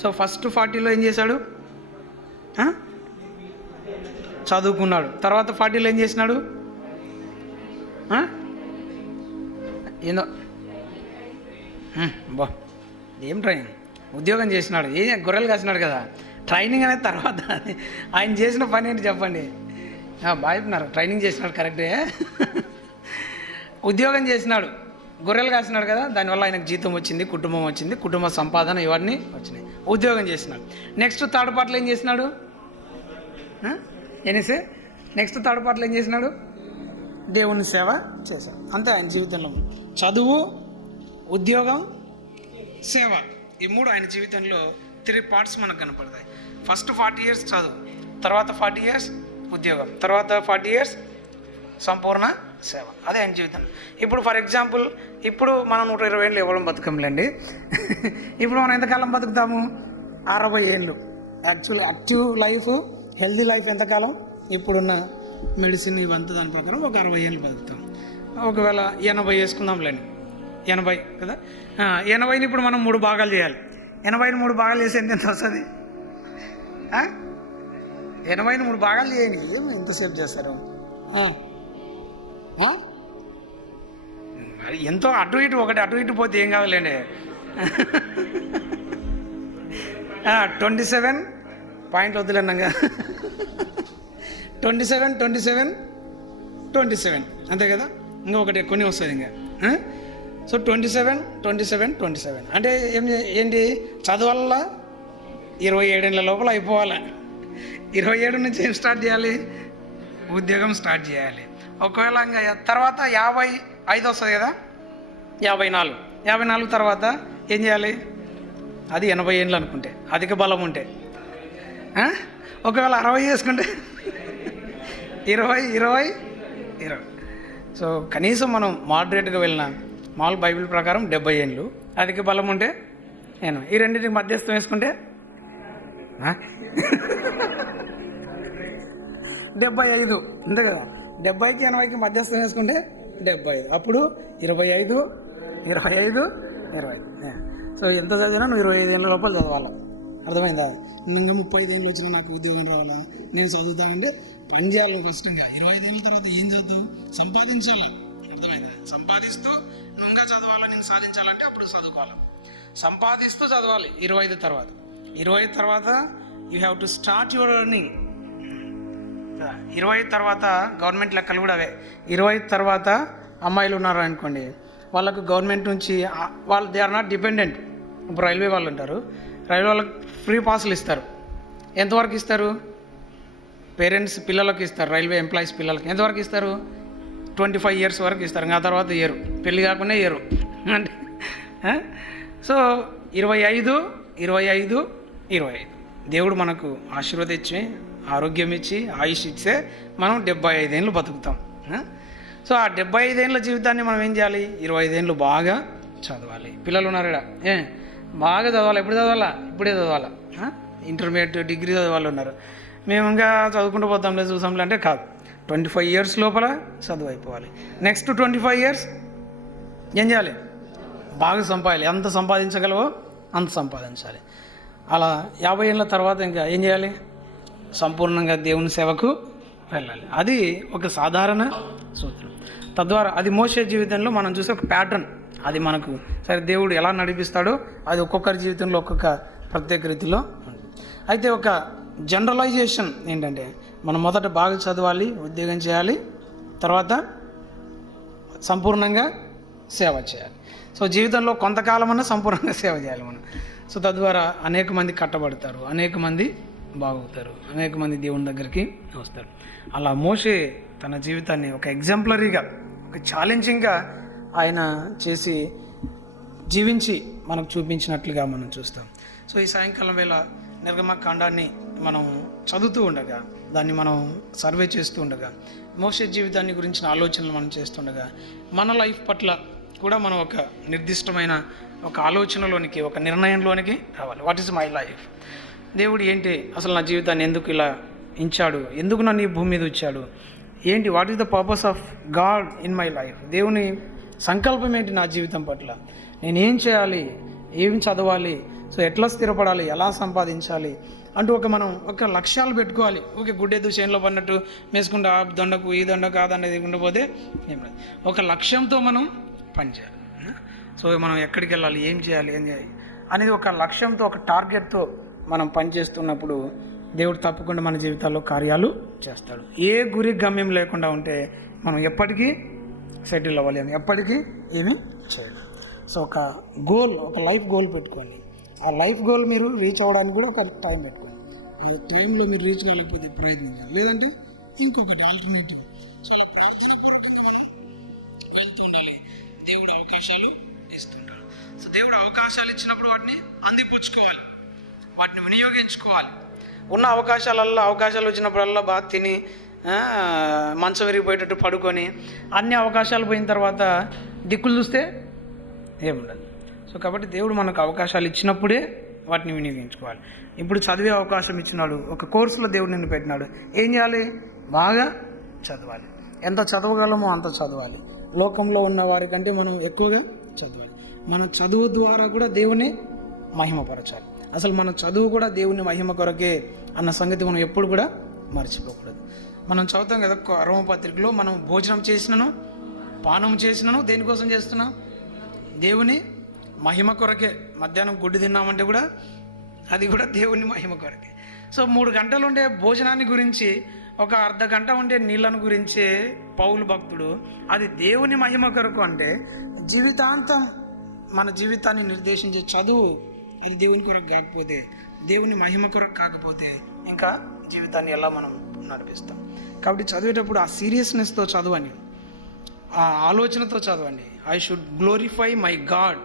సో ఫస్ట్ 40లో ఏం చేశాడు? చదువుకున్నాడు. తర్వాత 40లో ఏం చేసినాడు? ఏందో ఏం ట్రైనింగ్, ఉద్యోగం చేసినాడు, గొర్రెలు కాసినాడు కదా. ట్రైనింగ్ అనేది తర్వాత, ఆయన చేసిన పని ఏంటి చెప్పండి? బాగా చెప్పినారు, ట్రైనింగ్ చేసినాడు కరెక్టే. ఉద్యోగం చేసినాడు, గొర్రెలు కాసినాడు కదా, దానివల్ల ఆయనకు జీతం వచ్చింది, కుటుంబం వచ్చింది, కుటుంబ సంపాదన ఇవన్నీ వచ్చినాయి. ఉద్యోగం చేసినాడు. నెక్స్ట్ థర్డ్ పార్ట్లో ఏం చేసినాడు? నెక్స్ట్ థర్డ్ పార్ట్లో ఏం చేసినాడు? దేవుని సేవ చేశాడు. అంతే ఆయన జీవితంలో. చదువు, ఉద్యోగం, సేవ, ఈ 3 ఆయన జీవితంలో 3 పార్ట్స్ మనకు కనపడతాయి. ఫస్ట్ 40 years చదువు, తర్వాత 40 years ఉద్యోగం, తర్వాత 40 years సంపూర్ణ సేవ. అదే ఆయన జీవితంలో. ఇప్పుడు ఫర్ ఎగ్జాంపుల్, ఇప్పుడు మనం 120 ఏళ్ళు ఇవ్వడం బతుకంలేండి. ఇప్పుడు మనం ఎంతకాలం బతుకుతాము? 60 ఏళ్ళు. Actually active life, healthy life ఎంతకాలం? ఇప్పుడున్న మెడిసిన్ ఇవంతా దాని ప్రకారం ఒక 60 ఏళ్ళు బతుకుతాం. ఒకవేళ 80 వేసుకుందాంలేండి, 80 కదా. 80ని ఇప్పుడు మనం 3 భాగాలు చేయాలి. 80ని 3 భాగాలు చేసి ఎంత వస్తుంది? 80ని 3 భాగాలు చేయండి. ఎంతసేపు చేస్తారు? ఎంతో అటు ఇటు, ఒకటి అటు ఇటు పోతే ఏం కాదులేండి. 27 పాయింట్లు వద్దులేన్నాగా. 27 అంతే కదా. ఇంకొకటి కొన్ని వస్తుంది ఇంకా. సో 27 అంటే ఏంటి? చదువల్ల 27 ఏళ్ళ లోపల అయిపోవాలి. 27 నుంచి ఏం స్టార్ట్ చేయాలి? ఉద్యోగం స్టార్ట్ చేయాలి. ఒకవేళ ఇంకా తర్వాత 55 వస్తుంది కదా, 54 తర్వాత ఏం చేయాలి? అది 80 ఏళ్ళు అనుకుంటే, అధిక బలం ఉంటే. ఒకవేళ 60 చేసుకుంటే 20. సో కనీసం మనం మోడరేట్గా వెళ్ళిన మామూలు బైబిల్ ప్రకారం 70 ఏళ్ళు, అధిక బలం ఉంటే 80. ఈ రెండింటికి మధ్యస్థం వేసుకుంటే 75 అంతే కదా. 70కి 80కి మధ్యస్థం వేసుకుంటే 75. అప్పుడు 25. సో ఎంత చదివినా నువ్వు 25 ఏళ్ళ లోపల చదవాలి. అర్థమైందా? ఇంకా 35 ఏళ్ళు వచ్చినా నాకు ఉద్యోగం రావాలా, నేను చదువుతానంటే పని చేయాలి. ఫస్ట్ ఇంకా 25 ఏళ్ళ తర్వాత ఏం చదువు? సంపాదించాలి. అర్థమైందా? సంపాదిస్తూ నువ్వు ఇంకా చదవాలా, నేను సాధించాలంటే అప్పుడు చదువుకోవాలి. సంపాదిస్తూ చదవాలి. 25 తర్వాత you have to start your earning. 20 తర్వాత గవర్నమెంట్ లెక్కలు కూడా అవే. 20 తర్వాత అమ్మాయిలు ఉన్నారు అనుకోండి, వాళ్ళకు గవర్నమెంట్ నుంచి వాళ్ళు దే ఆర్ నాట్ డిపెండెంట్. ఇప్పుడు రైల్వే వాళ్ళు ఉంటారు, రైల్వే వాళ్ళకి ఫ్రీ పాసులు ఇస్తారు. ఎంతవరకు ఇస్తారు? పేరెంట్స్ పిల్లలకు ఇస్తారు, రైల్వే ఎంప్లాయీస్ పిల్లలకి ఎంతవరకు ఇస్తారు? 25 years వరకు ఇస్తారు. ఆ తర్వాత ఇయ్యరు, పెళ్ళి కాకుండా ఇయ్యరు అంటే. సో 25 దేవుడు మనకు ఆశీర్వదించి, ఆరోగ్యం ఇచ్చి, ఆయుష్ ఇచ్చే మనం 75 ఏళ్ళు బతుకుతాం. సో ఆ 75 ఏళ్ళ జీవితాన్ని మనం ఏం చేయాలి? 25 ఏళ్ళు బాగా చదవాలి. పిల్లలు ఉన్నారు ఇక్కడ, బాగా చదవాలి. ఎప్పుడు చదవాలా? ఇప్పుడే చదవాలా. ఇంటర్మీడియట్, డిగ్రీ చదవాలి ఉన్నారు. మేము ఇంకా చదువుకుంటూ పోతాంలే, చూసాంలే అంటే కాదు. 25 years లోపల చదువు అయిపోవాలి. నెక్స్ట్ 25 years ఏం చేయాలి? బాగా సంపాదించాలి. ఎంత సంపాదించగలవో అంత సంపాదించాలి. అలా 50 ఏళ్ళ తర్వాత ఇంకా ఏం చేయాలి? సంపూర్ణంగా దేవుని సేవకు వెళ్ళాలి. అది ఒక సాధారణ సూత్రం. తద్వారా అది మోసే జీవితంలో మనం చూసే ఒక ప్యాటర్న్. అది మనకు సరే దేవుడు ఎలా నడిపిస్తాడో అది ఒక్కొక్కరి జీవితంలో ఒక్కొక్క ప్రత్యేక రీతిలో ఉంటుంది. అయితే ఒక జనరలైజేషన్ ఏంటంటే మనం మొదట బాగా చదవాలి, ఉద్యోగం చేయాలి, తర్వాత సంపూర్ణంగా సేవ చేయాలి. సో జీవితంలో కొంతకాలమన్నా సంపూర్ణంగా సేవ చేయాలి మనం. సో తద్వారా అనేక మంది కట్టబడతారు, అనేక మంది బాగుతారు, అనేక మంది దేవుని దగ్గరికి వస్తారు. అలా మోషే తన జీవితాన్ని ఒక ఎగ్జాంపులరీగా, ఒక ఛాలెంజింగ్గా ఆయన చేసి జీవించి మనకు చూపించినట్లుగా మనం చూస్తాం. సో ఈ సాయంకాలం వేళ నిర్గమకాండాన్ని మనం చదువుతూ ఉండగా, దాన్ని మనం సర్వే చేస్తూ ఉండగా, మోషే జీవితాన్ని గురించిన ఆలోచనలు మనం చేస్తుండగా, మన లైఫ్ పట్ల కూడా మనం ఒక నిర్దిష్టమైన ఒక ఆలోచనలోనికి, ఒక నిర్ణయంలోనికి రావాలి. What is my life? దేవుడు ఏంటి అసలు నా జీవితాన్ని ఎందుకు ఇలా ఇచ్చాడు? ఎందుకు నన్ను ఈ భూమి మీద వచ్చాడు? ఏంటి? What is the purpose of God in my life? దేవుని సంకల్పం ఏంటి నా జీవితం పట్ల? నేను ఏం చేయాలి? ఏం చదవాలి? సో ఎట్లా స్థిరపడాలి? ఎలా సంపాదించాలి అంటూ మనం ఒక లక్ష్యాలు పెట్టుకోవాలి. ఓకే, గుడ్డెద్దు చేనులో పడినట్టు మేసుకుంటూ ఆ దండకు ఈ దండకు ఆ దండ దిగుండా పోతే ఏం లేదు. ఒక లక్ష్యంతో మనం పనిచేయాలి. సో మనం ఎక్కడికి వెళ్ళాలి, ఏం చేయాలి అనేది ఒక లక్ష్యంతో, ఒక టార్గెట్తో మనం పనిచేస్తున్నప్పుడు దేవుడు తప్పకుండా మన జీవితాల్లో కార్యాలు చేస్తాడు. ఏ గురి గమ్యం లేకుండా ఉంటే మనం ఎప్పటికీ సెటిల్ అవ్వలేము, ఎప్పటికీ ఏమీ చేయలేము. సో ఒక గోల్, ఒక లైఫ్ గోల్ పెట్టుకోండి. ఆ లైఫ్ గోల్ మీరు రీచ్ అవ్వడానికి కూడా ఒక టైం పెట్టుకోండి. ఆ టైంలో మీరు రీచ్ కాలేకపోతే ప్రయత్నించాలి, లేదంటే ఇంకొకటి ఆల్టర్నేటివ్. సో అలా ప్రార్థనాపూర్వకంగా మనం వెళ్తూ ఉండాలి. దేవుడు అవకాశాలు ఇస్తుంటాడు. సో దేవుడు అవకాశాలు ఇచ్చినప్పుడు వాటిని అందిపుచ్చుకోవాలి, వాటిని వినియోగించుకోవాలి. ఉన్న అవకాశాలు వచ్చినప్పుడల్లా బాగా తిని మంచం విరిగిపోయేటట్టు పడుకొని అన్ని అవకాశాలు పోయిన తర్వాత దిక్కులు చూస్తే ఏముండదు. సో కాబట్టి దేవుడు మనకు అవకాశాలు ఇచ్చినప్పుడే వాటిని వినియోగించుకోవాలి. ఇప్పుడు చదివే అవకాశం ఇచ్చినాడు, ఒక కోర్సులో దేవుడు నిన్ను పెట్టినాడు, ఏం చేయాలి? బాగా చదవాలి. ఎంత చదవగలమో అంత చదవాలి. లోకంలో ఉన్న వారికంటే మనం ఎక్కువగా చదవాలి. మన చదువు ద్వారా కూడా దేవుని మహిమపరచాలి. అసలు మన చదువు కూడా దేవుని మహిమ కొరకే అన్న సంగతి మనం ఎప్పుడు కూడా మర్చిపోకూడదు. మనం చదువుతాం కదా రోమపత్రికలో, మనం భోజనం చేసినను పానం చేసినను దేనికోసం చేస్తున్నాం? దేవుని మహిమ కొరకే. మధ్యాహ్నం గుడ్డు తిన్నామంటే కూడా అది కూడా దేవుని మహిమ కొరకే. సో 3 గంటలు ఉండే భోజనాన్ని గురించి, ఒక అర్ధ గంట ఉండే నీళ్ళను గురించి పౌలు భక్తుడు అది దేవుని మహిమ కొరకు అంటే, జీవితాంతం మన జీవితాన్ని నిర్దేశించే చదువు అది దేవుని కొరకు కాకపోతే, దేవుని మహిమ కొరకు కాకపోతే ఇంకా జీవితాన్ని ఎలా మనం నడిపిస్తాం? కాబట్టి చదివేటప్పుడు ఆ సీరియస్నెస్తో చదవండి, ఆ ఆలోచనతో చదవండి. I should glorify my God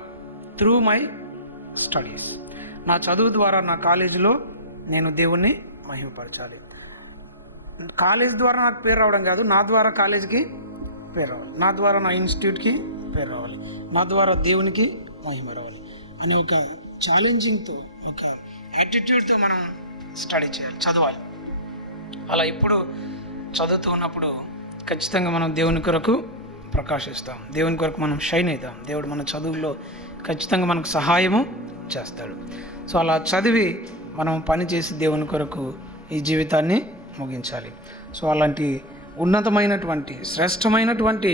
through my studies. నా చదువు ద్వారా, నా కాలేజీలో నేను దేవుణ్ణి మహిమపరచాలి. కాలేజ్ ద్వారా నాకు పేరు రావడం కాదు, నా ద్వారా కాలేజీకి పేరు రావాలి, నా ద్వారా నా ఇన్స్టిట్యూట్కి పేరు రావాలి, నా ద్వారా దేవునికి మహిమ రావాలి అనే ఒక ఛాలెంజింగ్తో, ఒక యాటిట్యూడ్తో మనం స్టడీ చేయాలి, చదవాలి. అలా ఇప్పుడు చదువుతూ ఉన్నప్పుడు ఖచ్చితంగా మనం దేవుని కొరకు ప్రకాశిస్తాం, దేవుని కొరకు మనం షైన్ అవుతాం. దేవుడు మన చదువుల్లో ఖచ్చితంగా మనకు సహాయము చేస్తాడు. సో అలా చదివి మనం పని చేసి దేవుని కొరకు ఈ జీవితాన్ని ముగించాలి. సో అలాంటి ఉన్నతమైనటువంటి, శ్రేష్టమైనటువంటి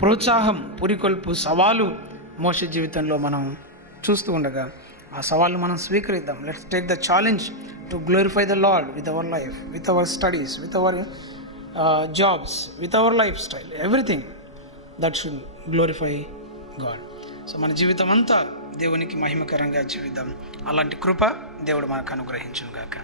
ప్రోత్సాహం, పురికొల్పు, సవాలు మోషే జీవితంలో మనం చూస్తూ ఉండగా ఆ సవాళ్ళు మనం స్వీకరిద్దాం. Let's take the challenge to glorify the lord with our life, with our studies, with our jobs, with our lifestyle, everything that should glorify God. So మన జీవితం అంతా దేవునికి మహిమకరంగా జీవిద్దాం. అలాంటి కృప దేవుడు మనకు అనుగ్రహించును గాక.